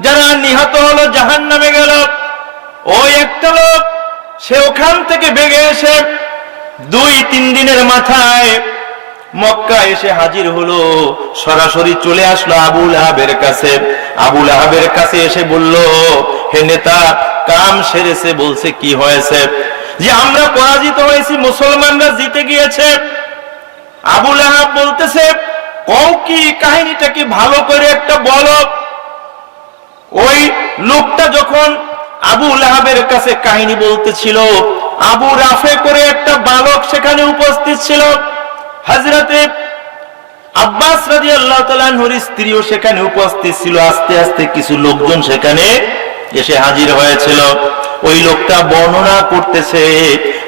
যারা নিহত হলো, জাহান্নামে গেল। ওই একটা লোক সে ওখান থেকে বেগে এসে 2-3 দিনের মাথায় মক্কা এসে হাজির হলো, সরাসরি চলে আসলো আবু লাহাবের কাছে। আবু লাহাবের কাছে এসে বলল, হে নেতা, কাম সেরেছে। বলছে, কি হয়েছে? যে আমরা পরাজিত হয়েছি, মুসলমানরা জিতে গিয়েছে। আবু লাহাব বলতেছে, কও কি, কাহিনীটা কি, ভালো করে একটা বলো। ওই লোকটা যখন আবু লাহাবের কাছে কাহিনী বলতেছিল, আবু রাফে করে একটা বালক সেখানে উপস্থিত ছিল। হযরতে আব্বাস রাদিয়াল্লাহু তাআলা আনহুর স্ত্রীও সেখানে উপস্থিত ছিল। আস্তে আস্তে কিছু লোকজন সেখানে এসে হাজির হয়েছিল। ওই লোকটা বর্ণনা করতেছে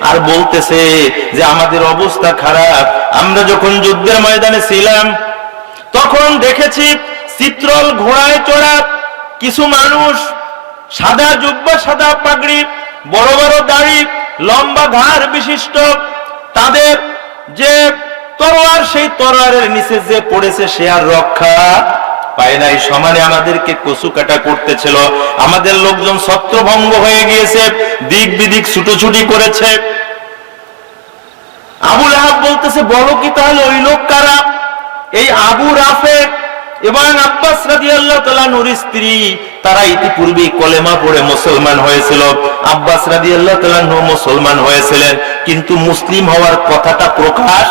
আর বলতেছে যে আমাদের অবস্থা খারাপ। আমরা যখন যুদ্ধের ময়দানে ছিলাম তখন দেখেছি চিত্রল ঘোড়ায় চড়া কিছু মানুষ, সাদা জুব্বা, সাদা পাগড়ি, বড় বড় দাড়ি, লম্বা ঘাড় বিশিষ্ট, তাদের যে তরোয়ার, সেই তরোয়ারের নিচে যে পড়েছে সে আর রক্ষা পায় নাই। সমানে আমাদেরকে কচু কাটা করতেছিল। আমাদের লোকজন ছত্রভঙ্গ হয়ে গিয়েছে, দিক বিদিক ছুটোছুটি করেছে। আবু লাহাব বলতেছে, বলো কি তাহলে ওই লোক কারা? এই আবু রাফে এবং আব্বাস রাদিয়াল্লাহু তাআলা নূর স্ত্রী, তারা ইতিপূর্বে কলেমা পড়ে মুসলমান হয়েছিল। আব্বাস রাদিয়াল্লাহু তাআলা নূর মুসলমান হয়েছিলেন, কিন্তু মুসলিম হওয়ার কথাটা প্রকাশ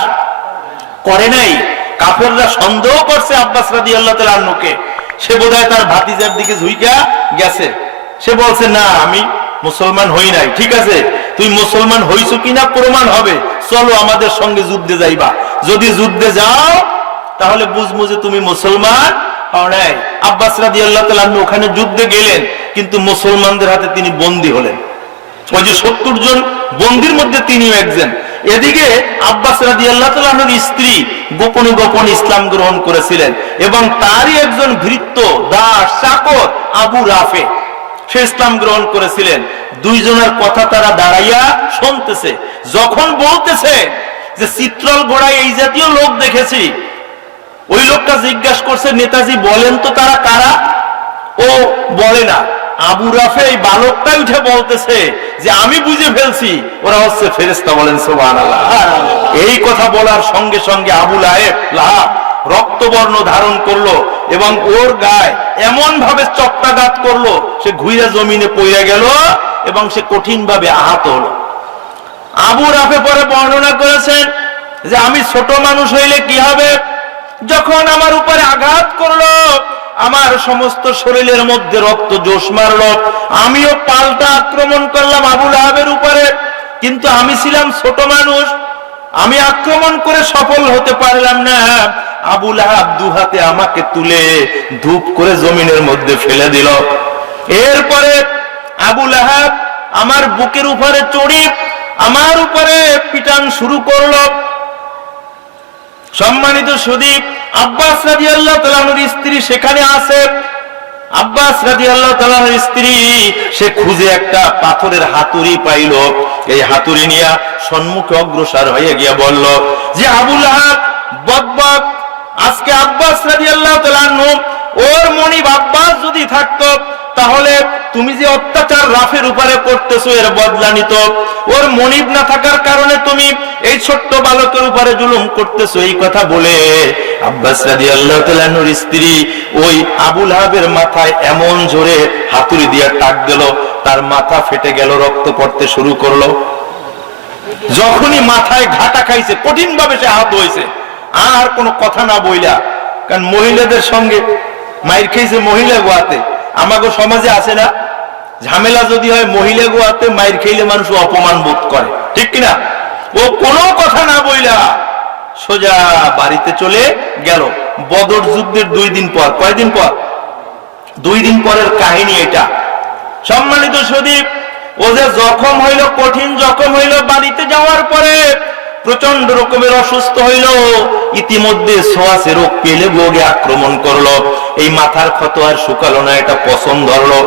করে নাই। কাফেররা সন্দেহ করছে আব্বাস রাদিয়াল্লাহু তাআলা আনহুকে, সে বোধহয় তার ভাতিজার দিকে ঝুঁকা গেছে। সে বলছে, না আমি মুসলমান হই নাই। ঠিক আছে, তুই মুসলমান হইছো কিনা প্রমাণ হবে, চলো আমাদের সঙ্গে যুদ্ধে যাইবা। যদি যুদ্ধে যাও তাহলে বুঝবো যে তুমি মুসলমান হও নাই। আব্বাস রাদিয়াল্লাহু তাআলা আনহু ওখানে যুদ্ধে গেলেন, কিন্তু মুসলমানদের হাতে তিনি বন্দী হলেন। ওই যে 70 জন বন্দীর মধ্যে তিনিও একজন। এদিকে আব্বাস রাদিয়াল্লাহু তাআলা আনহুর স্ত্রী গোপনে গোপনে ইসলাম গ্রহণ করেছিলেন, এবং তারই একজন ভৃত্য, দাস, চাকর আবু রাফে, সে ইসলাম গ্রহণ করেছিলেন। দুইজনের কথা তারা দাঁড়াইয়া শুনতেছে। যখন বলতেছে যে চিত্রল ঘোড়ায় এই জাতীয় লোক দেখেছি, ওই লোকটা জিজ্ঞাসা করছে, নেতাজি বলেন তো তারা কারা? ও বলে না। আবু রাফে এই বালকটা উঠে বলতেছে যে আমি বুঝে ফেলছি, ওরা হচ্ছে ফেরেশতা, বলেন সুবহানাল্লাহ। এই কথা বলার সঙ্গে সঙ্গে আবু লাহাব রক্তবর্ণ ধারণ করলো এবং ওর গায়ে এমন ভাবে চক্রাঘাত করলো, সে ঘুরে জমিনে পড়ে গেল এবং সে কঠিন ভাবে আহত হলো। আবু রাফে পরে বর্ণনা করেছেন যে আমি ছোট মানুষ হইলে কি হবে, যখন আমার উপরে আঘাত করলো, আমার সমস্ত শরীরের মধ্যে রক্ত জোশ মারলো, আমিও পাল্টা আক্রমণ করলাম আবু লাহাবের উপরে। কিন্তু আমি ছিলাম ছোট মানুষ, আমি আক্রমণ করে সফল হতে পারলাম না। আবু লাহাব দু হাতে আমাকে তুলে ধূপ করে জমিনের মধ্যে ফেলে দিল। এরপরে আবু লাহাব আমার বুকের উপরে চড়ি আমার উপরে পিটান শুরু করলো। সম্মানিত সুদীপ, আব্বাস রাদিয়াল্লাহু তাআলার স্ত্রী সেখানে আছে। আব্বাস রাদিয়াল্লাহু তাআলার স্ত্রী সে খুঁজে একটা পাথরের হাতুড়ি পাইল। এই হাতুড়ি নিয়ে সম্মুখে অগ্রসর হয়ে গিয়ে বলল যে আবু লাহাব বকবক, আজকে আব্বাস রাদিয়াল্লাহু তাআলা ওর মনিব আব্বাস যদি থাকতো তাহলে তুমি যে অত্যাচার রাফের উপরে করতেছো এর বদলা নিত। ওর মনিব না থাকার কারণে তুমি এই ছোট্ট বালকের উপরে জুলুম করতেছো। এই কথা বলে আব্বাস রাদিয়াল্লাহু তাআলার স্ত্রী ওই আবু লাহাবের মাথায় এমন জোরে হাতুড়ি দিয়ে টাক দিল, তার মাথা ফেটে গেল, রক্ত পড়তে শুরু করলো। যখনই মাথায় ঘাটা খাইছে, কঠিন ভাবে সে আহত হয়েছে, আর কোনো কথা না বইলা, কারণ মহিলাদের সঙ্গে মাইর খেয়েছে মহিলা গোয়াতে। আমাকে সমাজে আছে না, ঝামেলা যদি হয় মহিলা গোয়াতে মাইর খেলে মানুষ অপমান বোধ করে, ঠিক কিনা? ও কোনো কথা না বইলা সোজা বাড়িতে চলে গেল। বদর যুদ্ধের 2 দিন পর, কয়দিন পর? 2 দিন পরের কাহিনী এটা। সম্মানিত সুদীপ, ও যে জখম হইল, কঠিন জখম হইল, বাড়িতে যাওয়ার পরে প্রচন্ড রকমের অসুস্থ হইল। ইতিমধ্যে সোয়াসে রোগ পেলে রোগে আক্রমণ করলো। এই মাথার ক্ষত আর শুকালো না, এটা পছন ধরলো।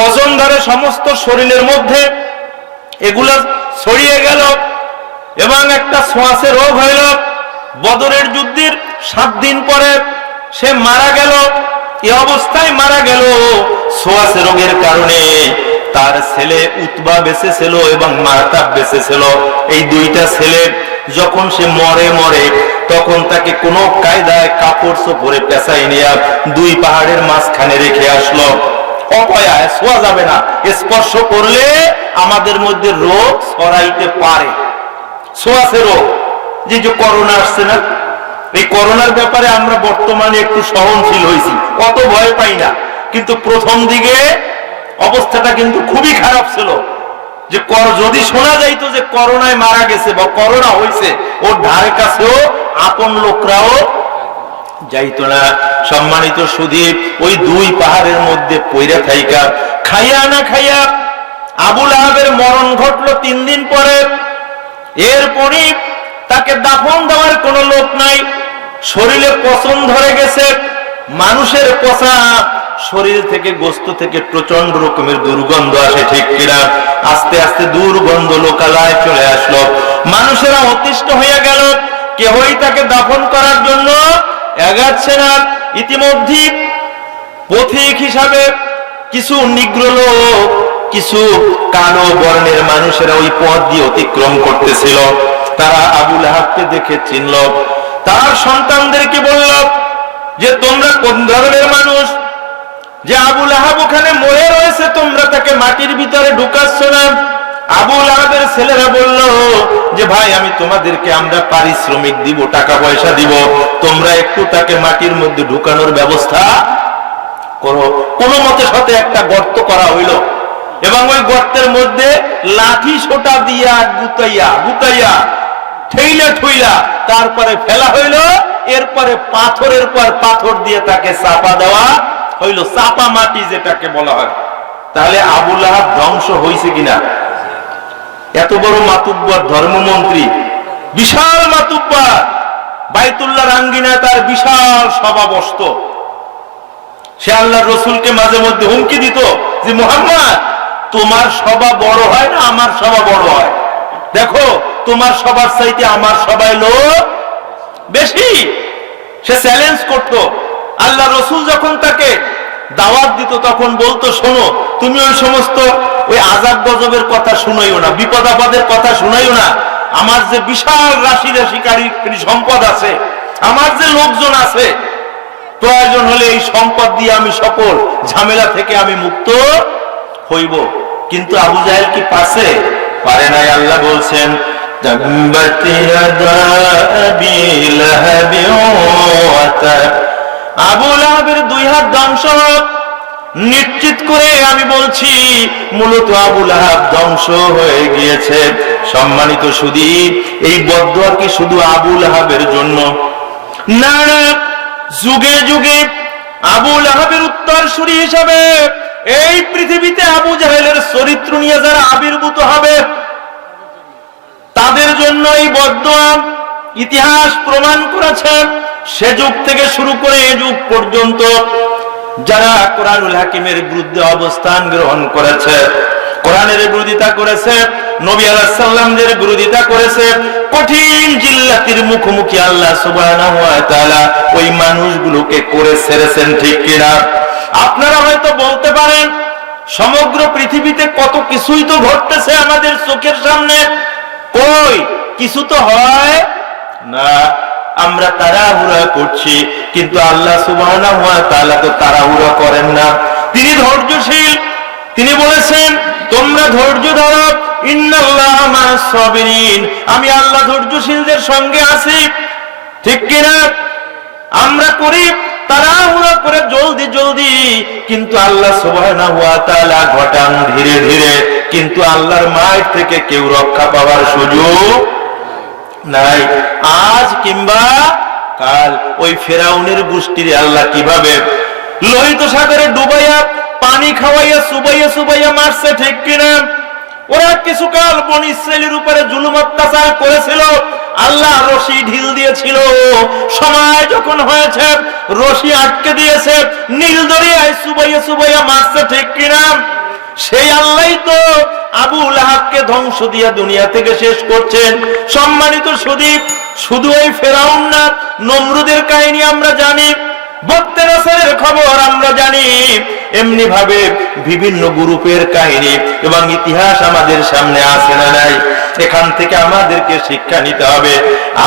পছন ধরে সমস্ত শরীরের মধ্যে এগুলো ছড়িয়ে গেল এবং একটা সোয়াসে রোগ হইল। বদরের যুদ্ধের 7 দিন পরে সে মারা গেল। এই অবস্থায় মারা গেল সোয়াসে রোগের কারণে। তার ছেলে উতবা বেঁচে ছিল এবং মারতাব বেঁচে ছিল। এই 2টা ছেলে যখন সে মরে তখন তাকে কোনো কায়দায় কাপড় চোপড়ে পেঁচাই নিয়ে 2 পাহাড়ের মাঝখানে রেখে আসলো। অপয়ায় ছোঁয়া যাবে না, স্পর্শ করলে আমাদের মধ্যে রোগ ছড়াইতে পারে। ছোঁয়াছে রোগ, যে করোনা আসছে না, এই করোনার ব্যাপারে আমরা বর্তমানে একটু সহনশীল হয়েছি, অত ভয় পাই না। কিন্তু প্রথম দিকে অবস্থাটা কিন্তু খুবই খারাপ ছিল। যে যদি শোনা যাইতো যে করোনায় মারা গেছে বা করোনা হয়েছে, ওর ধারে কাছেও আপন লোকরাও যাইতো না। সম্মানিত সুধীর, ওই 2 পাহাড়ের মধ্যে পইরা থাইকা খাইয়া না খাইয়া আবু লাহাবের মরণ ঘটলো 3 দিন পরে। এরপরে তাকে দাফন দেওয়ার কোনো লোক নাই। শরীরে পচন ধরে গেছে, মানুষের পচা শরীর থেকে, গোস্ত থেকে প্রচন্ড রকমের দুর্গন্ধ আসে, ঠিক কিনা? আস্তে আস্তে দুর্গন্ধ লোকালয় চলে আসলো। মানুষেরা অতিষ্ঠ হয়ে গেল, কেউই তাকে দাফন করার জন্য এগাচ্ছে না। ইতিমধ্যে পথিক হিসাবে কিছু নিগ্র লোক, কিছু কালো বর্ণের মানুষেরা ওই পথ দিয়ে অতিক্রম করতেছিল। তারা আবু লাহাবকে দেখে চিনল, তার সন্তানদেরকে বলল যে তোমরা কোন ধরনের মানুষ, যে আবু লাহাব ওখানে মরে রয়েছে, তোমরা তাকে মাটির ভিতরে ঢুকাচ্ছ না। আবু লাহাবের ছেলেরা বলল যে ভাই, আমি তোমাদেরকে আমরা পারিশ্রমিক দিব, টাকা পয়সা দিব, তোমরা একটু তাকে মাটির মধ্যে ঢুকানোর ব্যবস্থা করো। কোনো মতে সাথে একটা গর্ত করা হইল এবং ওই গর্তের মধ্যে লাঠি সোটা দিয়া গুতাইয়া ঠেইলা ঠুইলা তারপরে ফেলা হইল। এরপরে পাথরের পর পাথর দিয়ে তাকে চাপা দেওয়া হইল, চাপা মাটি যেটাকে বলা হয়। তাহলে আবু লাহাব ধ্বংস হয়েছে কিনা? এত বড় মাতুব্বর, ধর্মমন্ত্রী, বিশাল মাতুব্বর, বাইতুল্লাহর আঙ্গিনায় তার বিশাল সভা বসত। সে আল্লাহর রসুলকে মাঝে মধ্যে হুমকি দিত যে মুহাম্মদ, তোমার সভা বড় হয় না আমার সভা বড় হয়? দেখো, তোমার সবার চাইতে আমার সবাই লোক বেশি। সে চ্যালেঞ্জ করত। আল্লাহ রসুল যখন তাকে দাওয়াত দিত তখন বলতো, শোনো, তুমি ওই সমস্ত ওই আযাব গজবের কথা শুনাইও না, বিপদ আপদের কথা শুনাইও না। আমার যে বিশাল রাশি রাশিকারী সম্পদ আছে, আমার যে লোকজন আছে, প্রয়োজন হলে এই সম্পদ দিয়ে আমি সকল ঝামেলা থেকে আমি মুক্ত হইব। কিন্তু আবু জাহেল কি পারে নাই? আল্লাহ বলছেন, তাব্বাত ইয়াদা আবি লাহাবিন ওয়া তাব। আবু লাহাবের দুই হাত ধ্বংস হোক, নিশ্চিত করে আমি বলছি মূলত আবু লাহাব ধ্বংস হয়ে গিয়েছে। সম্মানিত সুধী, এই বদদুয়া কি শুধু আবু লাহাবের জন্য? না না, যুগে যুগে আবু লাহাবের উত্তরসূরি হিসাবে এই পৃথিবীতে আবু জাহেলের চরিত্র নিয়ে যারা আবির্ভূত হবে তাদের জন্য এই বদদুয়া ইতিহাস প্রমাণ করেছে। সে যুগ থেকে শুরু করে এই যুগ পর্যন্ত যারা কোরআনুল হাকিমের বিরুদ্ধে অবস্থান গ্রহণ করেছে, কোরআনের বিরোধিতা করেছে, নবী আলাইহিস সালামের বিরোধিতা করেছে, কঠিন জিল্লাতির মুখোমুখি আল্লাহ সুবহানাহু ওয়া তাআলা ওই মানুষগুলোকে করে ছেড়েছেন, ঠিক কিনা? আপনারা হয়তো বলতে পারেন সমগ্র পৃথিবীতে কত কিছুই তো ঘটতেছে আমাদের চোখের সামনে, কই কিছু তো হয় না, আমরা তাড়াহুড়া করছি। কিন্তু আল্লাহ সুবহানাহু ওয়া তাআলা তো তাড়াহুড়া করেন না, তিনি ধৈর্যশীল। তিনি বলেছেন তোমরা ধৈর্য ধরো, ইন্নাল্লাহা মা'আস সাবিরিন, আমি আল্লাহ ধৈর্যশীলদের সঙ্গে আছি, ঠিক কিনা? আমরা করি তাড়াহুড়া করে জলদি জলদি, কিন্তু আল্লাহ সুবহানাহু ওয়া তাআলা ঘটান ধীরে ধীরে। কিন্তু আল্লাহর মায়ের থেকে কেউ রক্ষা পাওয়ার সুযোগ নাই। আজ কিংবা কাল ওই ফেরাউনের গোষ্ঠীর আল্লাহ কিভাবে লোহিত সাগরে ডুবাইয়া পানি খাওয়াইয়া সুবাইয়া সুবাইয়া মারছে, ঠিক কিনা? ওরা কিছুকাল বনী ইসরাইলের উপরে জুলুম অত্যাচার করেছিল, আল্লাহ রশি ঢিল দিয়েছিল, সময় যখন হয়েছে রশি আটকে দিয়েছে, নীল দরিয়ায় সুবাইয়া সুবাইয়া মারছে, ঠিক কিনা? সেই আল্লাহই তো আবু লাহাবকে ধ্বংস দিয়া দুনিয়া থেকে শেষ করছেন। সম্মানিত সুধী, শুধু এই ফেরাউন না, নমরুদের কাহিনী আমরা জানি, বত্তেনাসের খবর আমরা জানি, এমনি ভাবে বিভিন্ন গ্রুপের কাহিনী এবং ইতিহাস আমাদের সামনে আছে না নাই? এখান থেকে আমাদেরকে শিক্ষা নিতে হবে।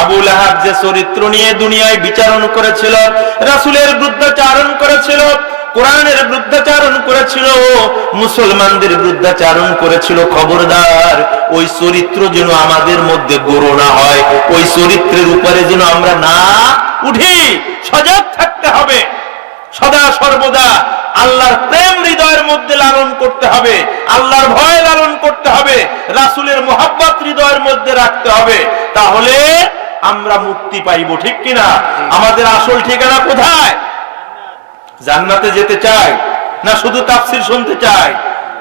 আবু লাহাব যে চরিত্র নিয়ে দুনিয়ায় বিচারণ করেছিল, রাসূলের বিরুদ্ধাচারণ করেছিল, কোরআনের বিরুদ্ধাচারণ করেছিল, মুসলমানদের বিরুদ্ধাচারণ করেছিল, খবরদার ওই চরিত্র যেন আমাদের মধ্যে গড়ো না হয়, ওই চরিত্রের উপরে যেন আমরা না উঠি। সজাগ থাকতে হবে, সদা সর্বদা আল্লাহর প্রেম হৃদয়ের মধ্যে লালন করতে হবে, আল্লাহর ভয় লালন করতে হবে, রাসূলের মুহাব্বত হৃদয়ের মধ্যে রাখতে হবে, তাহলে আমরা মুক্তি পাইব, ঠিক কিনা? আমাদের আসল ঠিকানা কোথায়? জান্নাতে যেতে চাই না শুধু তাফসীর শুনতে চাই?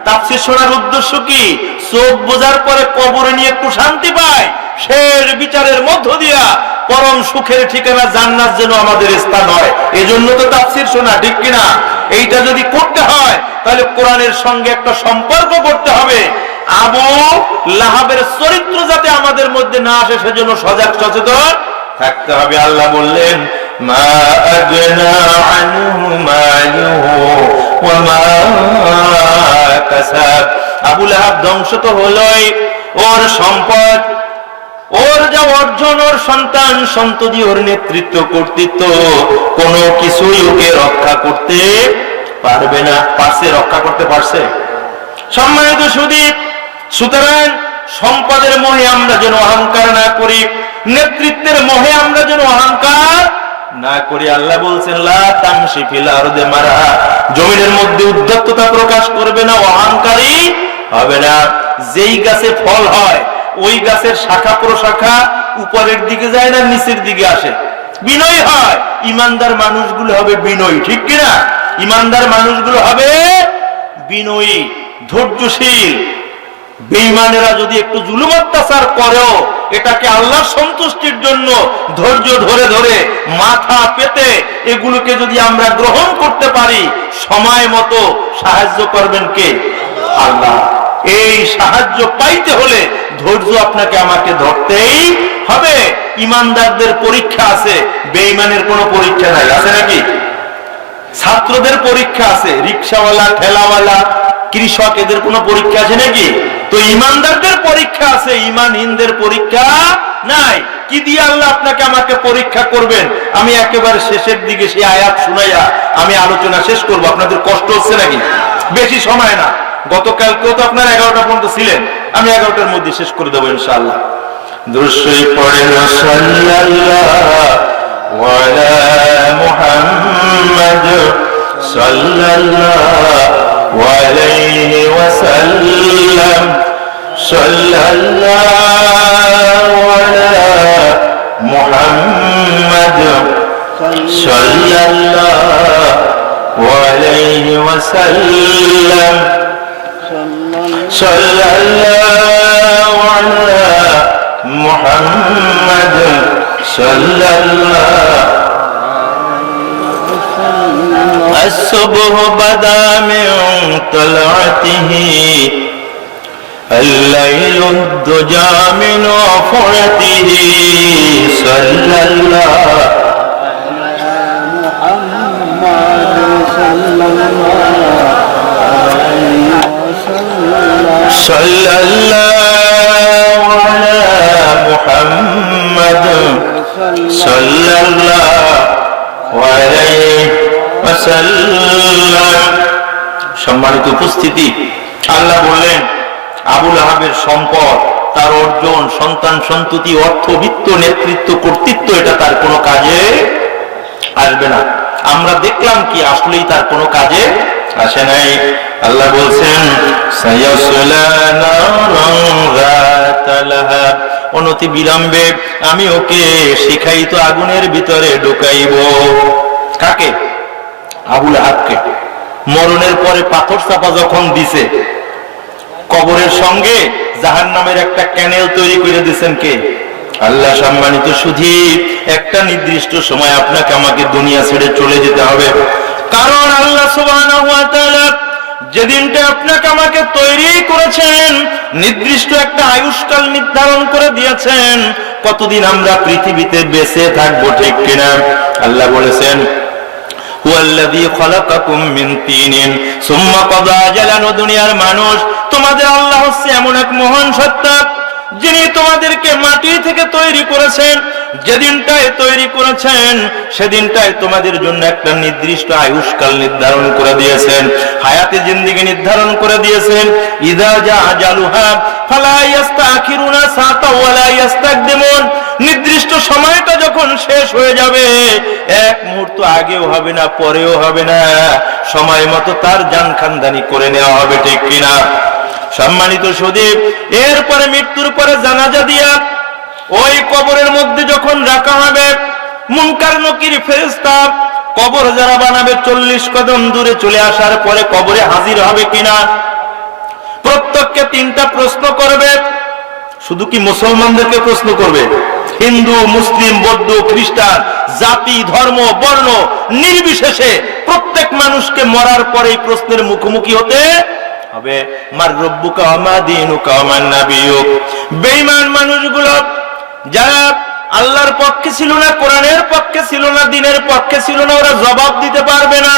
তাফসীর শোনার উদ্দেশ্য কি? চোখ বোঝার পরে কবরে নিয়ে একটু শান্তি পাই, শেষ বিচারের মধ্য দিয়া পরম সুখের ঠিকানা জান্নাত যেন আমাদের স্থান হয়, এজন্য তো তাফসীর শোনা, ঠিক কিনা? এইটা যদি করতে হয় তাহলে কোরআনের সঙ্গে একটা সম্পর্ক করতে হবে। আবু লাহাবের চরিত্র যাতে আমাদের মধ্যে না আসে সেজন্য সজাগ সচেতন থাকতে হবে। আল্লাহ বললেন মা আগনা আনহু মালুহু ওয়া মা কাসাব। আবু লাহাব ধ্বংস তো হলোই, ওর সম্পদ, ওর যা অর্জন, ওর সন্তান সন্ততি, ওর নেতৃত্ব কর্তৃত্ব, কোনো কিছুই ওকে রক্ষা করতে পারবে না। পারছে? রক্ষা করতে পারছে? সম্মানিত সুধী, সুতরাং সম্পদের মোহে আমরা যেন অহংকার না করি, নেতৃত্বের মোহে আমরা যেন অহংকার না করি। আল্লাহ বলছেন লা তামশি ফিল আরদি মারহা, জমিনের মধ্যে উদ্ধততা প্রকাশ করবে না, অহংকারী হবে না। যেই গাছে ফল হয় ওই গাছের শাখা প্রশাখা উপরের দিকে যায় না নিচের দিকে আসে, বিনয়ী হয়। ইমানদার মানুষগুলো হবে বিনয়ী, ঠিক কিনা? ইমানদার মানুষগুলো হবে বিনয়ী, ধৈর্যশীল। বেঈমানেরা যদি একটু জুলুম অত্যাচার করেও এটাকে আল্লাহর সন্তুষ্টির জন্য ধৈর্য ধরে ধরে মাথা পেতে এগুলোকে যদি আমরা গ্রহণ করতে পারি, সময় মতো সাহায্য করবেন কে? আল্লাহ। এই সাহায্য পাইতে হলে ধৈর্য আপনাকে আমাকে ধরতেই হবে। ইমানদারদের পরীক্ষা আছে, বেঈমানের কোনো পরীক্ষা নাই, আছে নাকি? ছাত্রদের পরীক্ষা আছে, রিকশাওয়ালা, ঠেলাওয়ালা, কৃষক, এদের কোনো পরীক্ষা আছে নাকি? তো ইমানদারদের পরীক্ষা আছে, ইমানহীনদের পরীক্ষা নাই। কি দিয়ে আল্লাহ আপনাকে আমাকে পরীক্ষা করবেন? আমি একেবারে শেষের দিকে সেই আয়াত শুনাইয়া আমি আলোচনা শেষ করব। আপনাদের কষ্ট হচ্ছে নাকি? বেশি সময় না, গতকালকেও তো আপনারা 11টা পর্যন্ত ছিলেন, আমি 11টার মধ্যে শেষ করে দেবো ইনশাআল্লাহ। দুরূদ শরীফ পড়েন সাল্লাল্লাহু وعلى محمد صلى الله عليه وسلم صلى الله على محمد صلى الله عليه وسلم صلى الله على محمد صلى الله. الصبح بدا من طلعته الليل الدجى من وفرته صلى الله صلى الله على محمد صلى الله عليه وسلم. সম্মানিত উপস্থিতি, আল্লাহ বললেন আবু লাহাবের সম্পদ, তার অর্জন, সন্তান সন্ততি, অর্থ, বিত্ত, নেতৃত্ব, কর্তৃত্ব, এটা তার কোনো কাজে আসবে না। আমরা দেখলাম কি আসলেই তার কোনো কাজে আসে নাই। আল্লাহ বলছেন অনতি বিলম্বে আমি ওকে শিখাইতো আগুনের ভিতরে ঢুকাইব। কাকে? আবু লাহাবকে। মরণের পরে পাথর চাপা যখন দিছে, কবরের সঙ্গে জাহান্নামের একটা ক্যানেল তৈরি করে দিয়েছেন কে? আল্লাহ। সম্মানিত শুধু একটা নির্দিষ্ট সময় আপনাকে আমাকে দুনিয়া ছেড়ে চলে যেতে হবে, কারণ আল্লাহ সুবহানাহু ওয়া তাআলা যেদিনটা আপনাকে আমাকে তৈরি করেছেন নির্দিষ্ট একটা আয়ুষ্কাল নির্ধারণ করে দিয়েছেন, কতদিন আমরা পৃথিবীতে বেঁচে থাকবো, ঠিক কিনা? আল্লাহ বলেছেন হুয়াল্লাযী খালাকাকুম মিন তিনিন সুম্মা ক্বাদা আজালান। দুনিয়ার মানুষ, তোমাদের আল্লাহ হচ্ছে এমন এক মহান সত্তা যিনি তোমাদেরকে মাটি থেকে তৈরি করেছেন। যেদিনটায় তৈরি করেছেন সেদিনটায় তোমাদের জন্য একটা নির্দিষ্ট আয়ুষ্কাল নির্ধারণ করে দিয়েছেন, হায়াতে জিন্দেগি নির্ধারণ করে দিয়েছেন। ইযা জা আজালুহা ফালা ইস্তাখিরুনা সাআতা ওয়ালা ইস্তাকদিমুন। নির্দিষ্ট সময়টা যখন শেষ হয়ে যাবে, এক মুহূর্ত আগেও হবে না, পরেও হবে না, সময় মতো তার জান খানদানি করে নেওয়া হবে, ঠিক কিনা? সম্মানিত সুদীপ, এরপরে মৃত্যুর পরে জানাজা দিয়া ওই কবরের মধ্যে যখন রাখা হবে, মুনকার নকির ফেরেশতা কবর যারা বানাবে 40 কদম দূরে চলে আসার পরে কবরে হাজির হবে কিনা, প্রত্যেককে 3টা প্রশ্ন করবে। শুধু কি মুসলমানদেরকে প্রশ্ন করবে? হিন্দু, মুসলিম, বৌদ্ধ, খ্রিস্টান, জাতি, ধর্ম, বর্ণ নির্বিশেষে প্রত্যেক মানুষকে মরার পরে এই প্রশ্নের মুখোমুখি হতে হবে। মার রব্বুকা ওয়া মা দীনুকা ওয়া মান নাবিয়ুক। বেঈমান মানুষগুলো যারা আল্লাহর পক্ষে ছিল না, কোরআনের পক্ষে ছিল না, দ্বীনের পক্ষে ছিল না, ওরা জবাব দিতে পারবে না।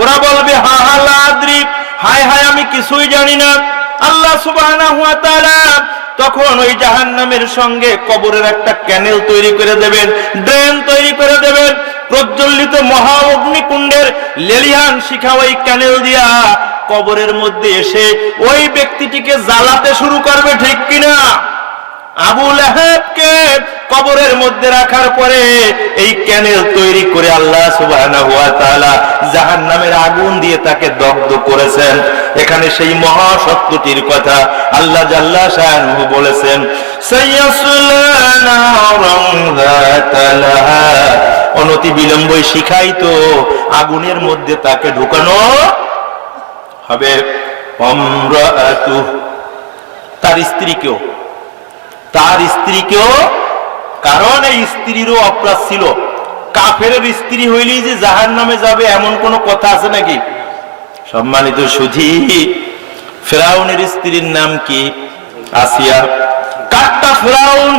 ওরা বলবে হা হা লা আদরি, হায় হায় আমি কিছুই জানি না। আল্লাহ সুবহানাহু ওয়া তাআলা তখন ওই জাহান্নামের সঙ্গে কবরের একটা ক্যানেল তৈরি করে দেবেন, ড্রেন তৈরি করে দেবেন। প্রজ্বলিত মহা অগ্নিকুণ্ডের লেলিহান শিখা ওই ক্যানেল দিয়া কবরের মধ্যে এসে ওই ব্যক্তিটিকে জ্বালাতে শুরু করবে, ঠিক কিনা? আবু লাহাবকে কবরের মধ্যে রাখার পরে এই ক্যানেল তৈরি করে আল্লাহ সুবহানাহু ওয়া তাআলা জাহান্নামের আগুন দিয়ে তাকে দগ্ধ করেছেন। এখানে সেই মহা সত্যটির কথা আল্লাহ জাল্লা শাআনুহু বলেছেন, সাইয়াসলা নারান যাতা লাহা। অনতি বিলম্বই শিখাইতো আগুনের মধ্যে তাকে ঢুকানো হবে। আমরাতু, তার স্ত্রীকেও, কারণ এই স্ত্রীরও অপরাধ ছিল। কাফেরের স্ত্রী হইলেই যে জাহান্নামে যাবে এমন কোন কথা আছে নাকি? সম্মানিত সুধী, ফেরাউনের স্ত্রীর নাম কি? আসিয়া। কাট্টা ফেরাউন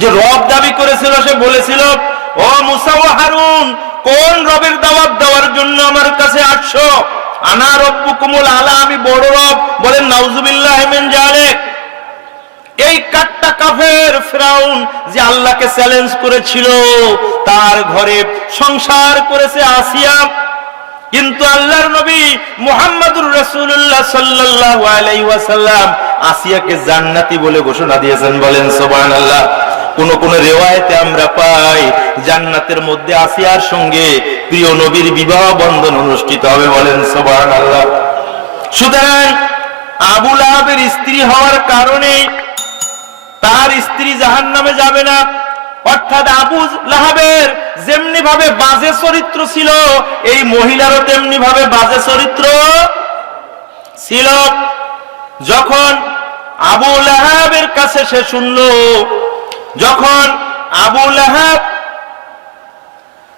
যে রব দাবি করেছিল, সে বলেছিল ও মুসা ও হারুন, কোন রবের দাওয়াত দেওয়ার জন্য আমার কাছে আসছো? আনা রব্বুকুমুল আলা, আমি বড় রব। বলেন নাউজুবিল্লাহি মিন যালিক। এই কাট্টা কাফের ফেরাউন যে আল্লাহকে চ্যালেঞ্জ করেছিল, তার ঘরে সংসার করেছে আসিয়া। কিন্তু আল্লাহর নবী মুহাম্মদুর রাসূলুল্লাহ সাল্লাল্লাহু আলাইহি ওয়াসাল্লাম আসিয়াকে জান্নাতি বলে ঘোষণা দিয়েছেন। বলেন সুবহানাল্লাহ। কোন কোন রিওয়ায়াতে আমরা পাই জান্নাতের মধ্যে আসিয়ার সঙ্গে প্রিয় নবীর বিবাহ বন্ধন অনুষ্ঠিত হবে, বলেন সুবহানাল্লাহ। সুতরাং আবু লাহাবের স্ত্রী হওয়ার কারণে তার স্ত্রী জাহান্নামে যাবে না, অর্থাৎ আবু লাহাবের যেমনি ভাবে বাজে চরিত্র ছিল এই মহিলারও তেমনি ভাবে বাজে চরিত্র ছিল। যখন আবু লাহাবের কাছে সে শুনল, যখন আবু লাহাব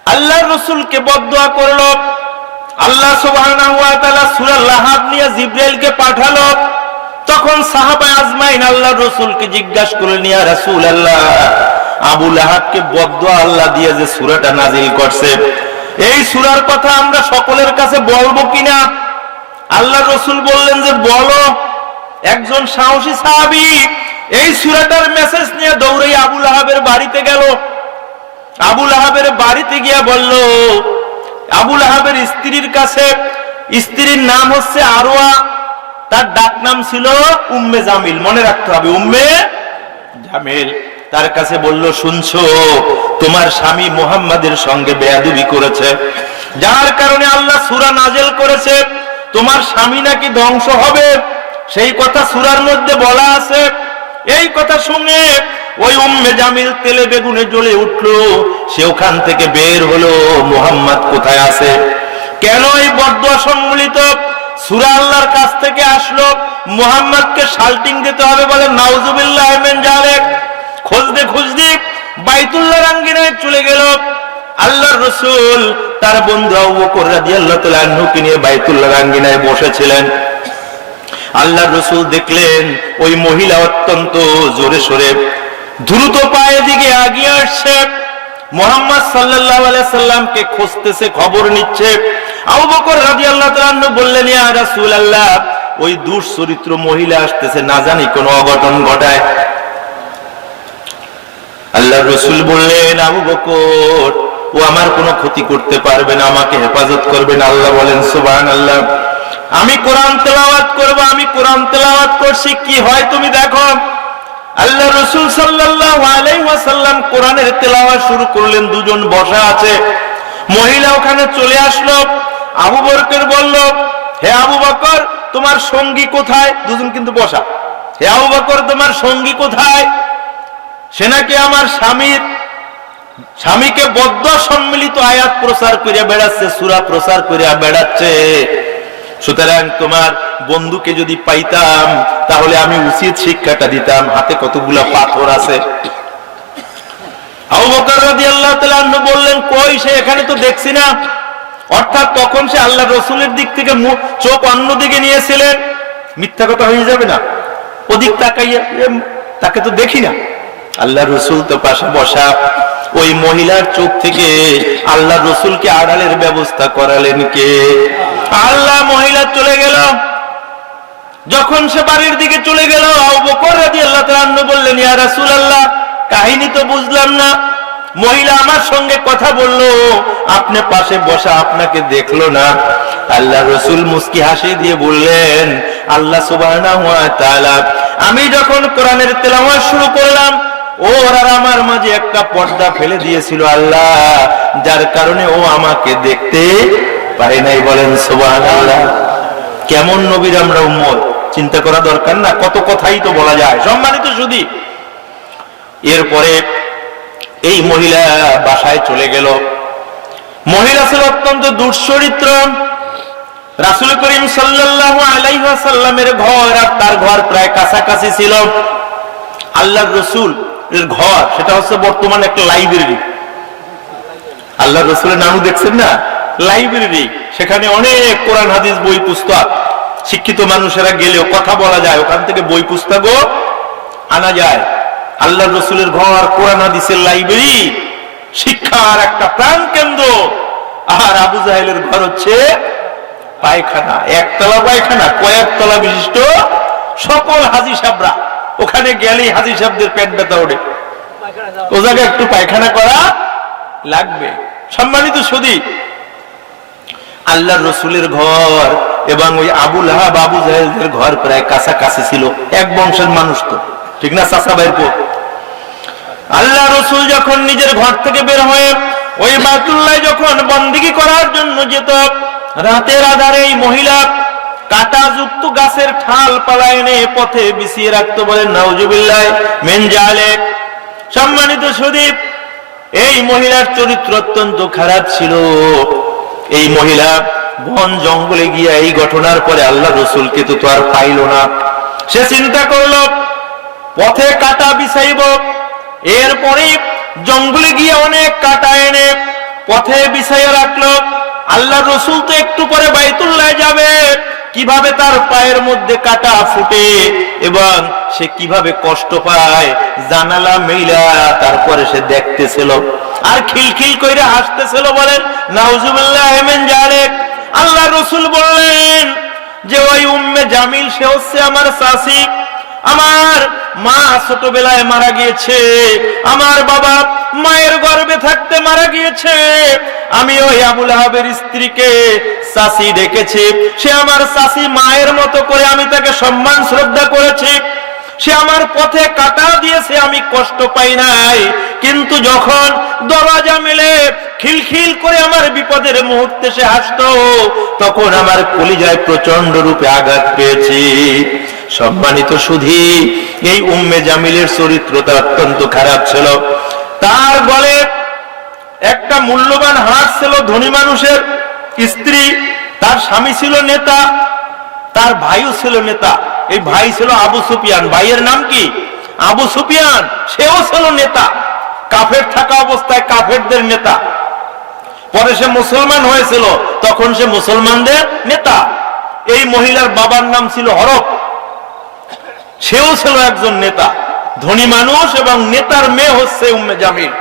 আল্লাহর রাসূলকে বদদুয়া করলো, আল্লাহ সুবহানাহু ওয়া তাআলা সূরা লাহাব নিয়ে জিবরাইলকে পাঠালো, তখন সাহাবায়ে আজমাইন আল্লাহর রাসূলকে জিজ্ঞাসা করলেন, ইয়া রাসূলুল্লাহ, আবু লাহাবকে বদদুয়া আল্লাহ দিয়ে যে সূরাটা নাজিল করছে, এই সূরার কথা আমরা সকলের কাছে বলবো কিনা? আল্লাহর রাসূল বললেন যে বলো। একজন সাহসী সাহাবী এই সূরাটার মেসেজ নিয়ে দৌড়ে আবু লাহাবের বাড়িতে গেল। আবু লাহাবের বাড়িতে গিয়ে বলল, আবু লাহাবের স্ত্রীর কাছে, স্ত্রীর নাম হচ্ছে আরওয়া, তার ডাক নাম ছিল উম্মে জামিল, মনে রাখতে হবে উম্মে জামিল। তার কাছে বলল, শুনছো তোমার স্বামী মুহাম্মাদের সঙ্গে বেয়াদবি করেছে, যার কারণে আল্লাহ সূরা নাজিল করেছে তোমার স্বামী নাকি ধ্বংস হবে, সেই কথা সূরার মধ্যে বলা আছে। এই কথা শুনে ওই উম্মে জামিল তেলে বেগুনে জ্বলে উঠলো, সে ওখান থেকে বের হলো, মুহাম্মদ কোথায় আছে, কেন এই বদদুয়া সম্মিলিত সূরা আল্লাহর কাছ থেকে আসলো, মুহাম্মদকে শাল্টিং দিতে হবে, বলে নাউজুবিল্লাহ মিন যালিক। খুঁজতে খুঁজতে বাইতুল্লাহর আঙ্গিনায় চলে গেল। আল্লাহর রাসূল তার বন্ধু আবু বকর রাদিয়াল্লাহু তাআলা আনহুকে নিয়ে বাইতুল্লাহর আঙ্গিনায় বসেছিলেন। আল্লাহর রাসূল দেখলেন ওই মহিলা অত্যন্ত জোরে সোরে দ্রুত পায়ে দিকে এগিয়ে আসছে, মুহাম্মদ সাল্লাল্লাহু আলাইহি সাল্লামকে খুঁজতেছে, খবর নিচ্ছে। আবু বকর রাদিয়াল্লাহু তাআলা আনহু বললেন, ইয়া রাসূলুল্লাহ, ওই দুশ্চরিত্র মহিলা আসতেছে, না জানি কোন অঘটন ঘটায়। আল্লাহর রাসূল বললেন, আবু বকর, ও আমার কোনো ক্ষতি করতে পারবে না, আমাকে হেফাজত করবেন। আল্লাহ বলেন, সুবহানাল্লাহ, আমি কোরআন তেলাওয়াত করব, আমি কোরআন তেলাওয়াত করছি, কি হয় তুমি দেখো। আল্লাহ রাসূল সাল্লাল্লাহু আলাইহি ওয়াসাল্লাম কোরআনের তেলাওয়াত শুরু করলেন, দুজন বসা আছে, মহিলা ওখানে চলে আসলো। আবু বকর বলল, হে আবু বকর, তোমার সঙ্গী কোথায়? দুজন কিন্তু বসা। হে আবু বকর, তোমার সঙ্গী কোথায়? সে নাকি আমার স্বামীকে বদদুয়া সম্মিলিত আয়াত প্রচার করে বেড়াচ্ছে, সূরা প্রচার করে বেড়াচ্ছে। সুতরাং তোমার বন্ধুকে যদি পাইতাম তাহলে আমি উচিত শিক্ষাটা দিতাম, হাতে কতগুলা পাথর আছে। আবু বকর রাদিয়াল্লাহু তাআলা আনহু বললেন, কই, সে এখানে তো দেখছি না। অর্থাৎ তখন সে আল্লাহর রাসূলের দিক থেকে চোখ অন্যদিকে নিয়েছিলেন। মিথ্যা কথা হয়ে যাবে না, ওদিক তাকাইয়া তাকে তো দেখি না। আল্লাহর রাসূল তো পাশে বসা, ওই মহিলার চোখ থেকে আল্লাহর রাসূলকে আড়ালের ব্যবস্থা করালেন কে? আল্লাহ। মহিলা চলে গেল। যখন সে বাড়ির দিকে চলে গেল, আবু বকর রাদিয়াল্লাহু তাআলা আনহু বললেন, ইয়া রাসূলুল্লাহ, কাহিনী তো বুঝলাম না, মহিলা আমার সঙ্গে কথা বললো, আপনি পাশে বসা, আপনাকে দেখলো না। আল্লাহর রাসূল মুস্কি হাসি দিয়ে বললেন, আল্লাহ সুবহানাহু ওয়া তাআলা, আমি যখন কোরআনের তেলাওয়াত শুরু করলাম, ওর আর আমার মাঝে একটা পর্দা ফেলে দিয়েছিল আল্লাহ, যার কারণে ও আমাকে দেখতে পারে নাই, বলেন সুবহানাল্লাহ। কেমন নবীর আমরা উম্মত, চিন্তা করা দরকার না? কত কথাই তো বলা যায়। সম্মানিত সুধী, এরপরে এই মহিলা বাসায় চলে গেল। মহিলা ছিল অত্যন্ত দুশ্চরিত্র। রাসূল করিম সাল্লাল্লাহু আলাইহি ওয়াসাল্লামের ঘর আর তার ঘর প্রায় কাছাকাছি ছিল। আল্লাহর রাসূল এর ঘর, সেটা হচ্ছে বর্তমানে একটা লাইব্রেরি। আল্লাহর রাসূলের নামও দেখছেন না, লাইব্রেরি। সেখানে অনেক কোরআন হাদিস বই পুস্তক, শিক্ষিত মানুষেরা গেলেও কথা বলা যায়, ওখান থেকে বই পুস্তকও আনা যায়। আল্লাহর রাসূলের ঘর কোরআন হাদিসের লাইব্রেরি, শিক্ষার একটা প্রাণ কেন্দ্র। আর আবু জাহেলের ঘর হচ্ছে পায়খানা, একতলা পায়খানা, কয়েকতলা বিশিষ্ট। সকল হাজী সাহেবরা ওখানে গেলেই হাজী সাহেবদের পেট ব্যথা ওঠে, ও জায়গায় একটু পায়খানা করা লাগবে। সম্মানিত সুধী, আল্লাহর রাসূলের ঘর এবং ওই আবু লাহাব আবু জাহেলদের ঘর প্রায় কাছাকাছি ছিল, এক বংশের মানুষ তো, ঠিক না? চাচা ভাইয়ের পর আল্লাহ রাসূল যখন নিজের ঘর থেকে বের হয়ে ওই বাইতুল্লাহ যখন বন্দেগী করার জন্য যেত, রাতের আধারে এই মহিলা কাঁটাযুক্ত গাছের ঠাল পালা এনে পথে বিছিয়ে রাখতো। বলেন নাউজুবিল্লাহ মিন যালিক। সম্মানিত সুদীপ, এই মহিলার চরিত্র অত্যন্ত খারাপ ছিল। এই মহিলা বন জঙ্গলে গিয়ে এই ঘটনার পরে আল্লাহ রাসূলকে তো আর পাইল না। সে চিন্তা করলো পথে কাঁটা বিছাইব, এরপরে জঙ্গলে গিয়ে অনেক কাঁটা এনে পথে বিছাইয়া রাখলো। আল্লাহ রাসূল তো একটু পরে বাইতুল্লাহ যাবে, কিভাবে তার পায়ের মধ্যে কাঁটা ফুটে এবং সে কিভাবে কষ্ট পায় জানালা মেইলা তারপরে সে দেখতেছিল আর খিলখিল করে হাসতেছিল। বলেন নাউজুবিল্লাহ মিন যালিক। আল্লাহ রাসূল বললেন যে ওই উম্মে জামিল সে হচ্ছে আমার চাচী, আমার মা ছোটবেলায় মারা গিয়েছে, আমার বাবা মায়ের গর্ভে থাকতে মারা গিয়েছে। আমি ওই আবু লাহাবের স্ত্রীকে চাচী ডেকেছি, সে আমার চাচী মায়ের মতো করে আমি তাকে সম্মান শ্রদ্ধা করেছি। সে আমার পথে কাঁটা দিয়েছে, আমি কষ্ট পাই নাই, কিন্তু যখন দরজা মেলে খিলখিল করে আমার বিপদের মুহূর্তে সে হাসতো, তখন আমার কলিজায় প্রচন্ড রূপে আঘাত পেয়েছি। সম্মানিত সুধী, এই উম্মে জামিলের চরিত্রটা অত্যন্ত খারাপ ছিল। তার গলে একটা মূল্যবান হার ছিল, ধনী মানুষের স্ত্রী, তার স্বামী ছিল নেতা, তার ভাইও ছিল নেতা। এই ভাই ছিল আবু সুফিয়ান। ভাইয়ের নাম কি? আবু সুফিয়ান। সেও ছিল নেতা, কাফের থাকা অবস্থায় কাফেরদের নেতা। পরে সে মুসলমান হয়েছিল, তখন সে মুসলমানদের নেতা। এই মহিলার বাবার নাম ছিল হরফ, সেও ছিল একজন নেতা, ধনী মানুষ এবং নেতার মেয়ে হচ্ছে উম্মে জামিল।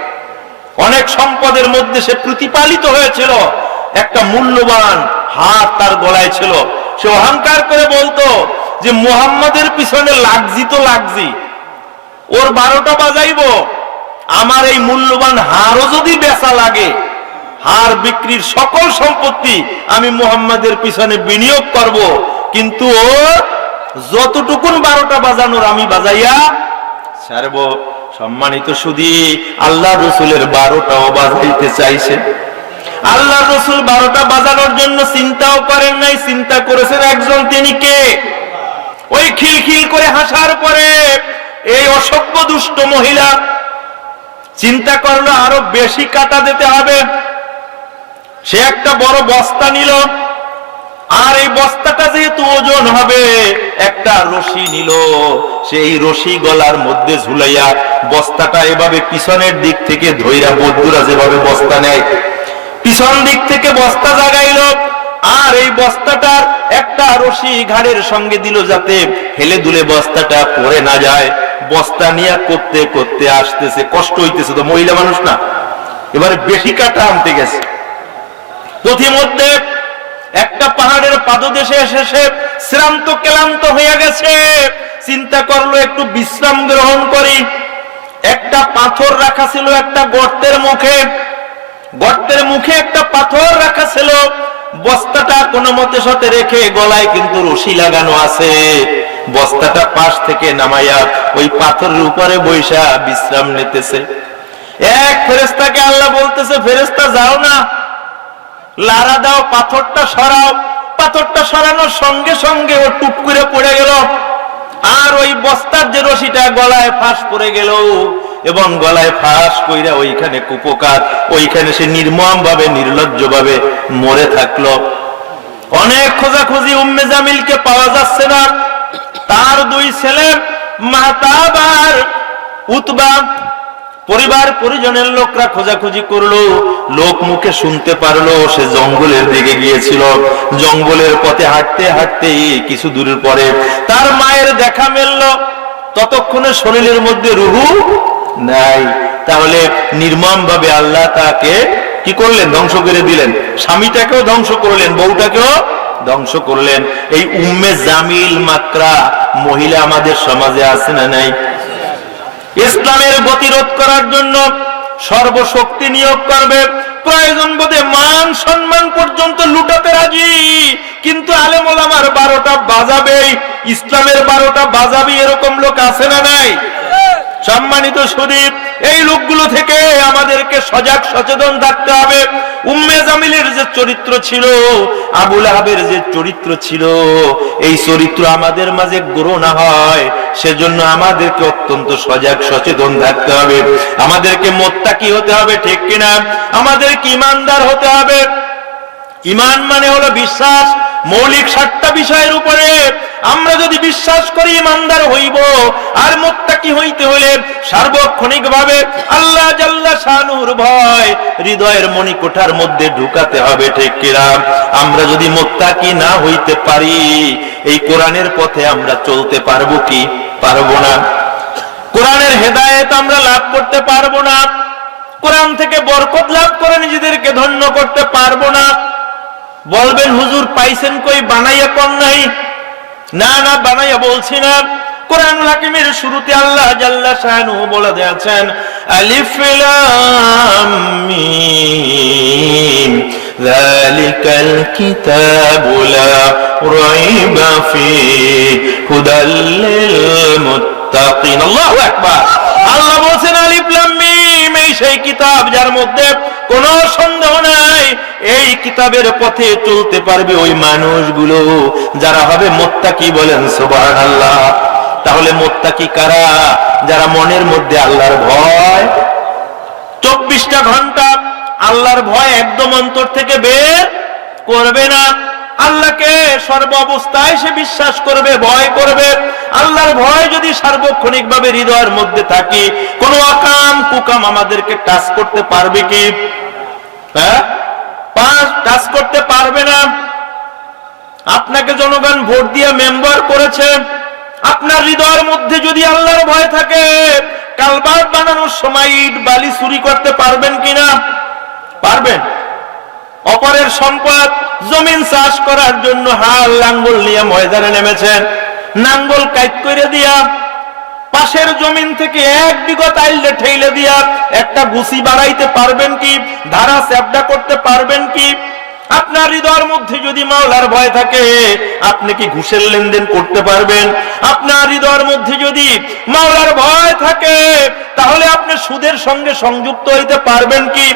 অনেক সম্পদের মধ্যে সে প্রতিপালিত হয়েছিল। একটা মূল্যবান হার তার গলায় ছিল। সে অহংকার করে বলতো যে মুহাম্মাদের পিছনে লাগজি তো লাগজি, ওর 12টা বাজাইবো, আমার এই মূল্যবান হারও যদি বেচা লাগে, হার বিক্রির সকল সম্পত্তি আমি মুহাম্মাদের পিছনে বিনিয়োগ করব, কিন্তু ওর যতটুকুন 12টা বাজানোর আমি বাজাইয়া ছাড়বো। সম্মানিত সুধী, আল্লাহ রাসূলের 12টাও বাজাইতে চাইছে। আল্লাহ রাসূল 12টা বাজানোর জন্য চিন্তাও করেন নাই, চিন্তা করেছেন একজন, তিনি কে? ওই খিলখিল করে হাসার পরে এই অসভ্য দুষ্ট মহিলা চিন্তা করলো আরো বেশি কাটা দিতে হবে। সে একটা বড় বস্তা নিল, আর এই বস্তাটা যেহেতু ওজন হবে, একটা রশি নিল। সেই রশি গলার মধ্যে ঝুলাইয়া বস্তাটা এভাবে পিছনের দিক থেকে ধইরা, বন্ধুরা যেভাবে বস্তা নেয়, পিছন দিক থেকে বস্তা জাগাইল, আর এই বস্তাটার একটা রশি ঘাড়ের সঙ্গে দিল যাতে হেলে দুলে বস্তাটা পড়ে না যায়। বস্তা নিয়ে করতে করতে আসতেছে, কষ্ট হইতেছে তো, মহিলা মানুষ না, এবারে বেশি কাটা আনতে গেছে। পথিমধ্যে একটা পাহাড়ের পাদদেশে এসে সে শ্রান্ত ক্লান্ত হয়ে গেছে। চিন্তা করলো একটু বিশ্রাম গ্রহণ করি। একটা পাথর রাখা ছিল একটা গর্তের মুখে, গর্তের মুখে একটা পাথর রাখা ছিল। বস্তাটা কোনো মতে সাথে রেখে গলায় কিন্তু রশি লাগানো আছে। বস্তাটা পাশ থেকে নামাইয়া ওই পাথরের উপরে বৈশা বিশ্রাম নিতেছে। এক ফেরেশতাকে আল্লাহ বলতেছে, ফেরেশতা যাও না, লারা দাও, পাথরটা সরাও। পাথরটা সরানোর সঙ্গে সঙ্গে ও টুপ করে পড়ে গেল, আর ওই বস্তার যে রশিটা গলায় ফাঁস পড়ে গেল, এবং গলায় ফাঁস কইরা ওইখানে কুপোকাত, ওইখানে সে নির্মম ভাবে নির্লজ্জ ভাবে মরে থাকলো। অনেক খোঁজাখুঁজি, উম্মে জামিলকে পাওয়া যাচ্ছে না। তার 2 ছেলে মাহতাব আর উতবা, পরিবার পরিজনের লোকরা খোঁজাখুঁজি করলো। লোক মুখে শুনতে পারলো সে জঙ্গলের দিকে গিয়েছিল। জঙ্গলের পথে হাঁটতে হাঁটতে কিছু দূরের পরে তার মায়ের দেখা মিলল। ততক্ষণে শরীরের মধ্যে রুহু নাই। তাহলে নির্মম ভাবে আল্লাহ তাকে কি করলেন? ধ্বংস করে দিলেন। স্বামীটাকেও ধ্বংস করলেন, বউটাকেও ধ্বংস করলেন। এই উম্মে জামিল মাকরা মহিলা আমাদের সমাজে আছে না নাই? ইসলামের গতিরোধ করার জন্য সর্বশক্তি নিয়োগ করবে, প্রয়োজন বোধে মান সম্মান পর্যন্ত লুটাতে রাজি, কিন্তু আলেম ওলামার 12টা বাজাবেই, ইসলামের 12টা বাজাবে, এরকম লোক আছে না নাই? সম্মানিত শরীফ, এই লোকগুলো থেকে আমাদেরকে সজাগ সচেতন থাকতে হবে। উম্মে জামিলের যে চরিত্র ছিল, আবু লাহাবের যে চরিত্র ছিল, এই চরিত্র আমাদের মাঝে গ্রহণ না হয়, সেজন্য আমাদেরকে অত্যন্ত সজাগ সচেতন থাকতে হবে। আমাদেরকে মুত্তাকি হতে হবে, ঠিক কিনা? আমাদেরকে ঈমানদার হতে হবে। ঈমান মানে হলো বিশ্বাস। মৌলিক 7টা বিষয়ের উপরে আমরা যদি বিশ্বাস করি ঈমানদার হইব। আর মুত্তাকি হইতে হলে সার্বক্ষণিক ভাবে আল্লাহ জাল্লা শানুর ভয় হৃদয়ের মণিকোঠার মধ্যে ঢুকাতে হবে, ঠিক কিনা? আমরা যদি মুত্তাকি না হইতে পারি, এই কোরআনের পথে আমরা চলতে পারবো কি? পারবো না। কোরআনের হেদায়েত আমরা লাভ করতে পারবো না। কোরআন থেকে বরকত লাভ করে নিজেদেরকে ধন্য করতে পারবো না। বলবেন হুজুর পাইছেন কই, বানাইয়া কোন নাই? না না, বানাইয়া বলছি না। কোরআনুল হাকিমের শুরুতে আল্লাহ জাল্লা শানুহু বলে দিয়েছেন, আলিফ লাম মিম যালিকাল কিতাবু লা রাইবা ফীহি হুদাল লিল মুত্তাকিন। আল্লাহু আকবার। আল্লাহ বলেন আলিফ লাম মিম, এই সেই কিতাব যার মধ্যে কোনো সন্দেহ নাই। এই কিতাবের পথে চলতে পারবে ওই মানুষগুলো যারা হবে মুত্তাকি। বলেন সুবহানাল্লাহ। তাহলে মুত্তাকি কারা? যারা মনের মধ্যে আল্লাহর ভয় 24টা ঘন্টা আল্লাহর ভয় একদম অন্তর থেকে বের করবে না। আল্লাহকে সর্ব অবস্থায় সে বিশ্বাস করবে, ভয় করবে। আল্লাহর ভয় যদি সার্বক্ষণিক ভাবে হৃদয়ের মধ্যে থাকে, কোন আকাম কুকাম আমাদেরকে টাচ করতে পারবে কি? হ্যাঁ, টাচ করতে পারবে না। আপনাকে জনগণ ভোট দিয়ে মেম্বার করেছে, আপনার হৃদয়ের মধ্যে যদি আল্লাহর ভয় থাকে, কালবাট বানানোর সময় ইট বালি চুরি করতে পারবেন কিনা? পারবেন। অপরের সম্পদ জমিন চাষ করার জন্য হাল লাঙ্গল নিয়ে ময়দানে নেমেছেন, নাঙ্গল কাইট করে দিয়া পাশের জমিন থেকে 1 বিঘা আইলে ঠেলে দিয়া একটা গুছি বাড়াইতে পারবেন কি? ধারা চ্যাপটা করতে পারবেন কি? আপনার হৃদয়ের মধ্যে যদি মাওলার ভয় থাকে, আপনি কি ঘুষের লেনদেন করতে পারবেন? আপনার হৃদয়ের মধ্যে যদি মাওলার ভয় থাকে, তাহলে আপনি সুদের সঙ্গে সংযুক্ত হইতে পারবেন কি?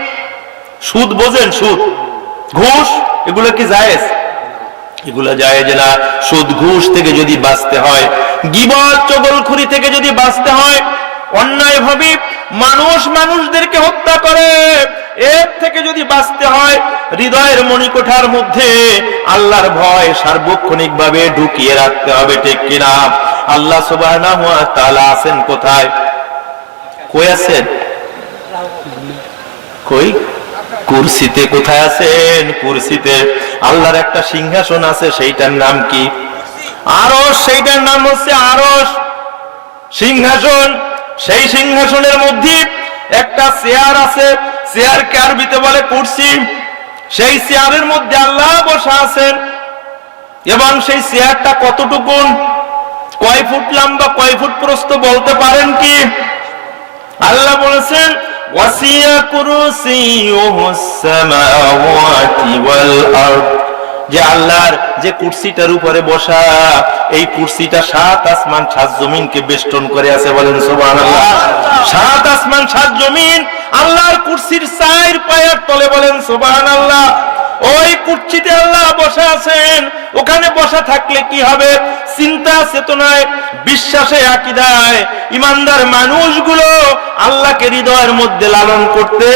সুদ বোঝেন? সুদ, ঘুষ, এগুলো কি জায়েজ? এগুলো জায়েজ না। সুদ ঘুষ থেকে যদি বাঁচতে হয়, গীবত চগলখুরি থেকে যদি বাঁচতে হয়, অন্যায় ভাবে মানুষদেরকে হত্যা করে, এর থেকে যদি বাঁচতে হয়, হৃদয়ের মণিকোঠার মধ্যে আল্লাহর ভয় সার্বক্ষণিক ভাবে ঢুকিয়ে রাখতে হবে, ঠিক কিনা? আল্লাহ সুবহানাহু ওয়া তাআলা আছেন কোথায়? কই আছেন? কই? কুরসিতে। কোথায় আছেন? কুরসিতে। আল্লাহর একটা সিংহাসন আছে, সেইটার নাম কি? আরশ। সেইটার নাম হচ্ছে আরশ, সিংহাসন। সেই সিংহাসনের মধ্যে একটা চেয়ার আছে, চেয়ারকে আরবিতে বলে কুরসি। সেই চেয়ারের মধ্যে আল্লাহ বসা আছেন। এবং সেই চেয়ারটা কতটুকুন, কয় ফুট লম্বা, কয় ফুট প্রস্থ বলতে পারেন কি? আল্লাহ বলেছেন ওয়াসিয়া কুরসিয়ুহুস সামাওয়াতি ওয়াল আরদ, যে আল্লাহর যে কুরসিটার উপরে বসা, এই কুরসিটা 7 আসমান 7 জমিনকে বেষ্টন করে আছে। বলেন সুবহানাল্লাহ। 7 আসমান 7 জমিন আল্লাহর কুরসির 4 পায়ের তলে। বলেন সুবহানাল্লাহ। ওই কুরসিতে আল্লাহ বসা আছেন। ওখানে বসা থাকলে কি হবে? চিন্তা চেতনায়, বিশ্বাসে, আকীদায় ঈমানদার মানুষগুলো আল্লাহকে হৃদয়ের মধ্যে লালন করতে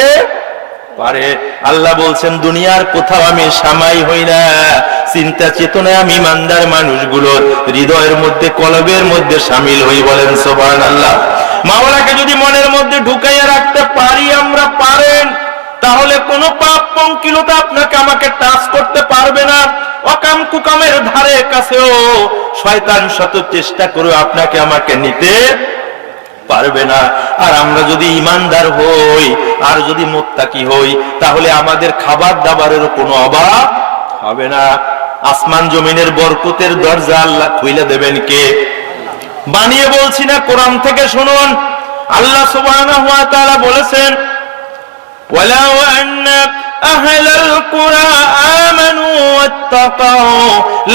পারে। আল্লাহ বলছেন দুনিয়ার কোথাও আমি সামাই হই না, চিন্তা চেতনায় আমি ঈমানদার মানুষগুলোর হৃদয়ের মধ্যে, কলবের মধ্যে শামিল হই। বলেন সুবহানাল্লাহ। মাওলাকে যদি মনের মধ্যে ঢুকাইয়া রাখতে পারি আমরা, পারেন, তাহলে কোনো পাপ পঙ্কিলতা আপনাকে আমাকে টাচ করতে পারবে না। অকাম কুকামের ধারে কাছেও শয়তান শত চেষ্টা করে আপনাকে আমাকে নিতে পারবে না। আর আমরা যদি ঈমানদার হই, আর যদি মুত্তাকি হই, তাহলে আমাদের খাবার দাবারের কোনো অভাব হবে না। আসমান জমিনের বরকতের দরজা আল্লাহ খুলে দেবেন কে? বানিয়ে বলছি না, কোরআন থেকে শুনুন। আল্লাহ সুবহানাহু ওয়া তাআলা বলেছেন ওয়ালাউ আন্না আহলাল কুরা আমানু ওয়াত্তাকাউ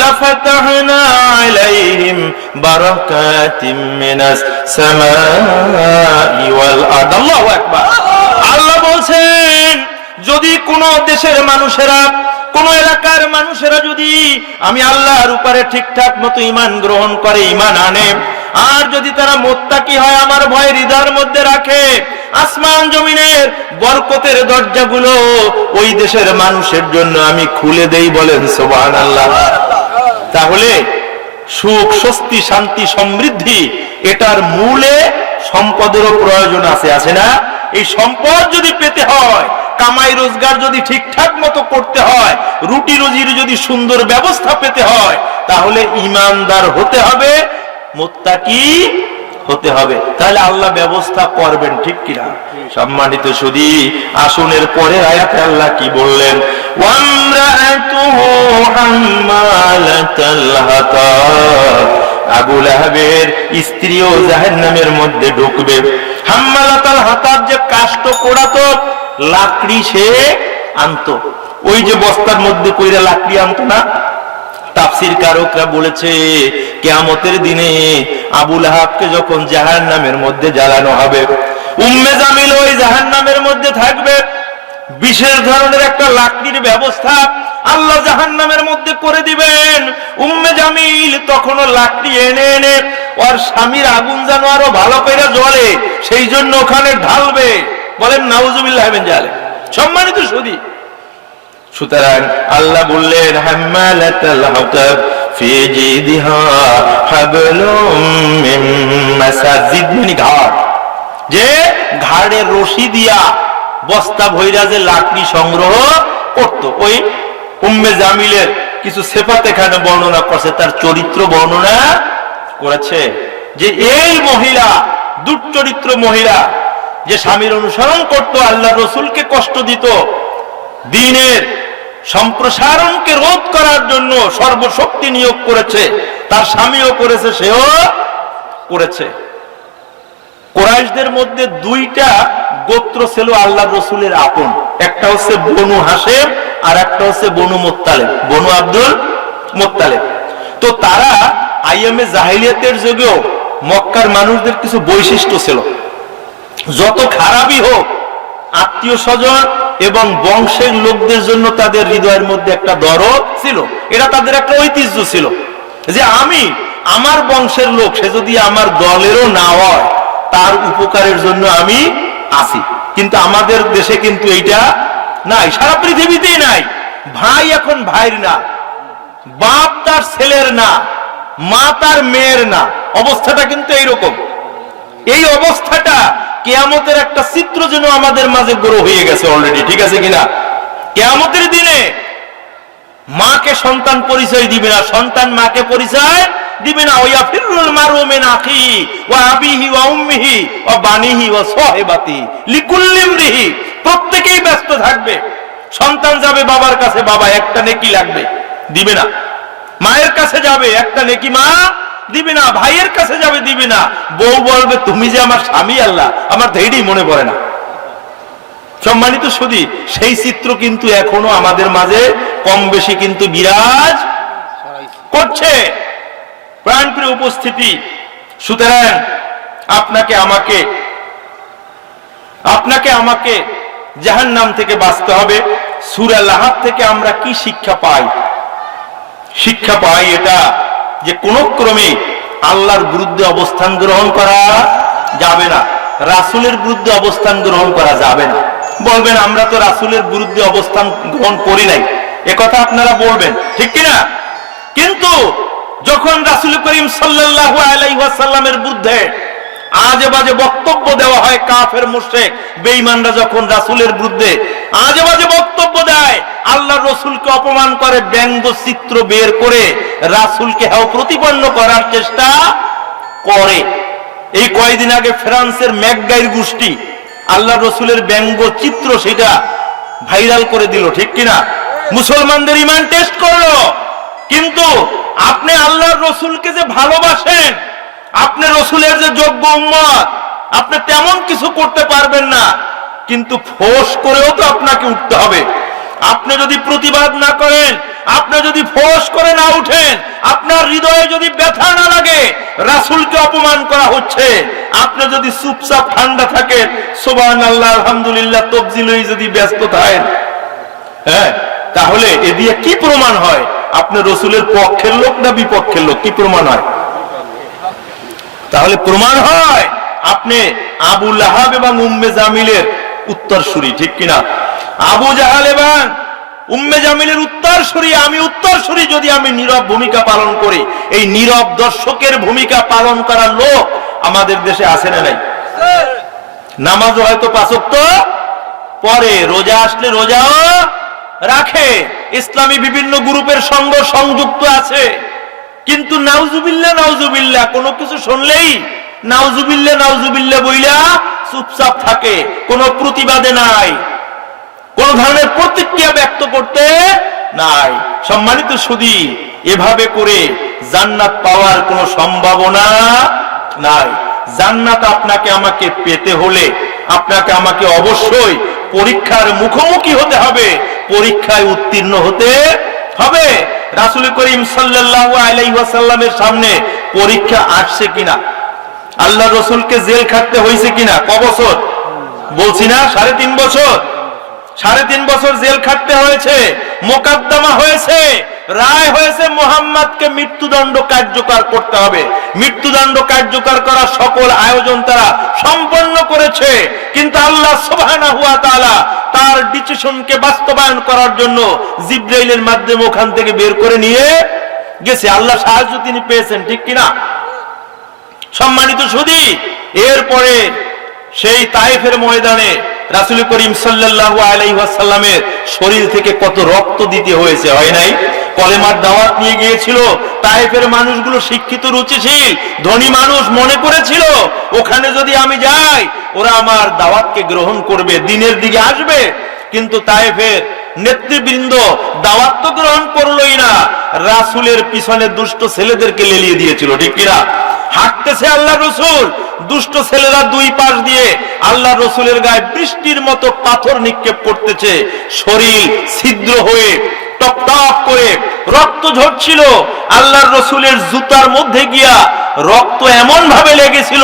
লাফাতাহনা আলাইহিম বারাকাতিম মিনাস সামাই ওয়াল আরদ। আল্লাহু আকবার। আল্লাহ বলছেন, যদি কোন দেশের মানুষেরা, কোন এলাকার মানুষেরা যদি আমি আল্লাহর উপরে ঠিকঠাক মতো ঈমান গ্রহণ করে, ঈমান আনে, আর যদি তারা মুত্তাকি হয়, আমার ভয় হৃদয়ের মধ্যে রাখে, আসমান জমিনের বরকতের দরজাগুলো ওই দেশের মানুষের জন্য আমি খুলে দেই। বলেন সুবহানাল্লাহ। তাহলে সুখ, স্বস্তি, শান্তি, সমৃদ্ধি, এটার মূলে সম্পদেরও প্রয়োজন আছে, আছে না? এই সম্পদ যদি পেতে হয়, কামাই রোজগার যদি ঠিকঠাক মতো করতে হয়, রুটি রুজির যদি সুন্দর ব্যবস্থা পেতে হয়, তাহলে ঈমানদার হতে হবে, মুত্তাকি হতে হবে। তাহলে আল্লাহ ব্যবস্থা করবেন, ঠিক কিনা? সম্মানিত সুধী, আসনের পরের আয়াতে আল্লাহ কি বললেন? ওয়ামরাআতুহু হাম্মালাতাল হাতাব। আবু লাহাবের স্ত্রীও জাহান্নামের মধ্যে ঢুকবে। হাম্মালাতাল হাতাব, যে কাষ্ঠ পোড়াতো, লাকড়ি সে আনতো, ওই যে বস্তার মধ্যে কইরা লাকড়ি আনতো না? তাফসীর কারকরা বলেছে, কিয়ামতের দিনে আবু লাহাবকে যখন জাহান্নামের মধ্যে জ্বালানো হবে, উম্মে জামিল ওই জাহান্নামের মধ্যে থাকবে। বিশেষ ধরনের একটা লাকড়ির ব্যবস্থা আল্লাহ জাহান্নামের মধ্যে করে দিবেন। উম্মে জামিল তখনও লাকড়ি এনে এনে ওর স্বামীর আগুন যেন আরো ভালো করে জ্বলে, সেই জন্য ওখানে ঢালবে। বলেন নাউজুবিল্লাহ মিন জালিক। সম্মানিত সুধী, সুতরাং আল্লাহ বললেন, হাম্মালাতাল হাতাব ফি জিদিহা হাবলুম মিন মাসাদ। জিদ মানে ঘাড়, যে ঘাড়ের রশি দিয়া বস্তা ভইরা যে লাকড়ি সংগ্রহ করত। ওই উম্মে জামিলের কিছু সিফাত এখানে বর্ণনা করছে, তার চরিত্র বর্ণনা করেছে, যে এই মহিলা দুশ্চরিত্র মহিলা, যে স্বামীর অনুসরণ করত, আল্লাহ রসুলকে কষ্ট দিত, দ্বীনের সম্প্রসারণকে রোধ করার জন্য সর্বশক্তি নিয়োগ করেছে, তার স্বামীও করেছে, সেও করেছে। কুরাইশদের মধ্যে দুইটা গোত্র ছিল আল্লাহ রসুলের আপন, একটা হচ্ছে বনু হাশেম আর একটা হচ্ছে বনু মুত্তালিব, বনু আব্দুল মুত্তালিব। তো তারা আইএমএ জাহিলিয়াতের যুগেও মক্কার মানুষদের কিছু বৈশিষ্ট্য ছিল, যত খারাপই হোক, আত্মীয় স্বজন এবং বংশের লোকদের জন্য তাদের হৃদয়ের মধ্যে একটা দরদ ছিল। এটা তাদের একটা ঐতিহ্য ছিল, যে আমি আমার বংশের লোক, সে যদি আমার দলেরও না হয়, তার উপকারের জন্য আমি আসি। কিন্তু আমাদের দেশে কিন্তু এইটা নাই, সারা পৃথিবীতেই নাই। ভাই এখন ভাইয়ের না, বাপ তার ছেলের না, মা তার মেয়ের না। অবস্থাটা কিন্তু এইরকম। এই অবস্থাটা কিয়ামতের একটা চিত্র যেন আমাদের মাঝে গ্রহ হয়ে গেছে অলরেডি, ঠিক আছে কিনা? কিয়ামতের দিনে মাকে সন্তান পরিচয় দিবে না, সন্তান মাকে পরিচয় দিবে না। ওয়াফিরুল মারউ মিন আখিহি ওয়া আবিহি ওয়া উম্মিহি ওয়া বানিহি ওয়া সাহিবাতিহি লিকুল্লি ইমরিহি। প্রত্যেকেই ব্যস্ত থাকবে। সন্তান যাবে বাবার কাছে, বাবা একটা নেকি লাগবে, দিবে না। মায়ের কাছে যাবে, একটা নেকি মা দিবে না। ভাইয়ের কাছে যাবে, দিবে না। বউ বলবে, তুমি যে আমার স্বামী আল্লাহ, আমার ধৈর্যই মনে পড়ে না। সম্মানিত সুধী, সেই চিত্র কিন্তু এখনো আমাদের মাঝে কম বেশি কিন্তু বিরাজ করছে। প্রাণপ্রিয় উপস্থিতি, সুতরাং আপনাকে আমাকে জাহান্নাম থেকে বাঁচতে হবে। সূরা লাহাব থেকে আমরা কি শিক্ষা পাই? শিক্ষা পাই এটা, যে কোন ক্রমে আল্লাহর বিরুদ্ধে অবস্থান গ্রহণ করা যাবে না, রাসূলের বিরুদ্ধে অবস্থান গ্রহণ করা যাবে না। বলবেন, আমরা তো রাসূলের বিরুদ্ধে অবস্থান গ্রহণ করি নাই, একথা আপনারা বলবেন, ঠিক কিনা? কিন্তু যখন রাসূল করিম সাল্লাল্লাহু আলাইহি ওয়াসাল্লামের বিরুদ্ধে আজে বাজে বক্তব্য দেওয়া হয়, কাফের মুশরিক বেঈমানরা যখন রাসূলের বিরুদ্ধে আজে বাজে বক্তব্য দেয়, আল্লাহর রাসূলকে অপমান করে, ব্যঙ্গ চিত্র বের করে রাসূলকে হেয় প্রতিপন্ন করার চেষ্টা করে। এই কয়েকদিন আগে ফ্রান্সের ম্যাকগাইর গোষ্ঠী আল্লাহর রাসূলের ব্যঙ্গ চিত্র সেটা ভাইরাল করে দিল, ঠিক কিনা? মুসলমানদের ঈমান টেস্ট করলো। কিন্তু আপনি আল্লাহর রাসূলকে যে ভালোবাসেন, আপনি রাসূলের যে যোগ্য উম্মত, আপনি তেমন কিছু করতে পারবেন না, কিন্তু ফোর্স করেও তো আপনাকে উঠতে হবে। আপনি যদি প্রতিবাদ না করেন, আপনি যদি ফোঁস করে না উঠেন, আপনার হৃদয়ে যদি ব্যথা না লাগে রাসূলকে অপমান করা হচ্ছে, আপনি যদি চুপচাপ ঠান্ডা থাকেন, সুবহানাল্লাহ আলহামদুলিল্লাহ তফজিল হয়ে যদি ব্যস্ত থাকেন, হ্যাঁ, তাহলে এ দিয়ে কি প্রমাণ হয় আপনি রাসূলের পক্ষের লোক না বিপক্ষের লোক? কি প্রমাণ হয়? তাহলে প্রমাণ হয় আপনি আবু লাহাব এবং উম্মে জামিলের উত্তরসূরি, ঠিক কিনা? আবু জাহাল এবং উম্মে জামিলের উত্তরসূরি, আমি উত্তরসূরি। যদি আমি নীরব ভূমিকা পালন করি, এই নীরব দর্শকের ভূমিকা পালন করার লোক আমাদের দেশে আছে না নাই? নামাজ হয়তো ৫ ওয়াক্ত পড়ে, রোজা আসলে রোজাও রাখে, ইসলামী বিভিন্ন গ্রুপের সঙ্গে সংযুক্ত আছে, কিন্তু নাউজুবিল্লাহ নাউজুবিল্লাহ কোনো কিছু শুনলেই নাউজুবিল্লাহ নাউজুবিল্লাহ বইলা চুপচাপ থাকে, কোনো প্রতিবাদে নাই, কোন ধরনের প্রতিক্রিয়া ব্যক্ত করতে নাই। সম্মানিত সুধী, এভাবে করে জান্নাত পাওয়ার কোনো সম্ভাবনা নাই। জান্নাত আপনাকে আমাকে পেতে হলে আপনাকে আমাকে অবশ্যই পরীক্ষার মুখোমুখি হতে হবে, পরীক্ষায় উত্তীর্ণ হতে হবে। রাসূল করিম সাল্লাল্লাহু আলাইহি ওয়াসাল্লামের সামনে পরীক্ষা আসছে কিনা, আল্লাহ রসুলকে জেল খাটতে হয়েছে কিনা, ক বছর বলছি না? 3.5 বছর। 3.5 বছর জেল খাটতে হয়েছে, মোকদ্দমা হয়েছে, রায় হয়েছে মুহাম্মদকে মৃত্যুদণ্ড কার্যকর করতে হবে। মৃত্যুদণ্ড কার্যকর করার সকল আয়োজন তারা সম্পন্ন করেছে, কিন্তু আল্লাহ সুবহানাহু ওয়া তাআলা তার ডিসিশনকে বাস্তবায়ন করার জন্য জিবরাইলের মাধ্যমে ওখান থেকে বের করে নিয়ে গেছে। আল্লাহ সাহায্য তিনি পেয়েছেন, ঠিক কিনা? সম্মানিত সুধী, এরপরে সেই তায়েফের ময়দানে রাসূল করিম সাল্লাল্লাহু আলাইহি ওয়াসাল্লামের শরীর থেকে কত রক্ত দিতে হয়েছে, হয় নাই? কলেমার দাওয়াত নিয়ে গিয়েছিল, তায়েফের মানুষগুলো শিক্ষিত রুচিশীল ধনী মানুষ, মনে করেছিল ওখানে যদি আমি যাই ওরা আমার দাওয়াতকে গ্রহণ করবে, দিনের দিকে আসবে। কিন্তু তায়েফের নেতৃবৃন্দ দাওয়াত তো গ্রহণ করলোই না, রাসূলের পিছনে দুষ্ট ছেলেদেরকে লেলিয়ে দিয়েছিল, ঠিক কিনা? হাঁটতেছে আল্লাহ রসুল, দুষ্ট ছেলেরা দুই পাশ দিয়ে আল্লাহ রসুলের গায়ে বৃষ্টির মতো পাথর নিক্ষেপ করতেছে, শরীর ছিদ্র হয়ে টপ টপ করে রক্ত ঝরছিল। আল্লাহর রসুলের জুতার মধ্যে গিয়া রক্ত এমন ভাবে লেগেছিল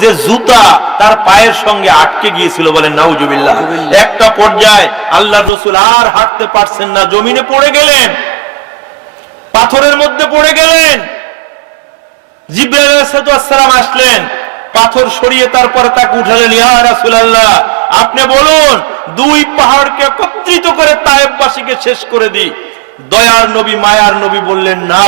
যে জুতা তার পায়ের সঙ্গে আটকে গিয়েছিল, বলেন নাউজুবিল্লাহ। একটা পর্যায়ে আল্লাহর রসুল আর হাঁটতে পারছেন না, জমিনে পড়ে গেলেন, পাথরের মধ্যে পড়ে গেলেন। জিবরাইল আলাইহিস সালাম আসলেন, পাথর সরিয়ে তারপরে তাকে উঠালেন। ইয়া রাসূলুল্লাহ, আপনি বলুন দুই পাহাড়কে একত্রিত করে তায়েফবাসীকে শেষ করে দিই। দয়ার নবী মায়ার নবী বললেন, না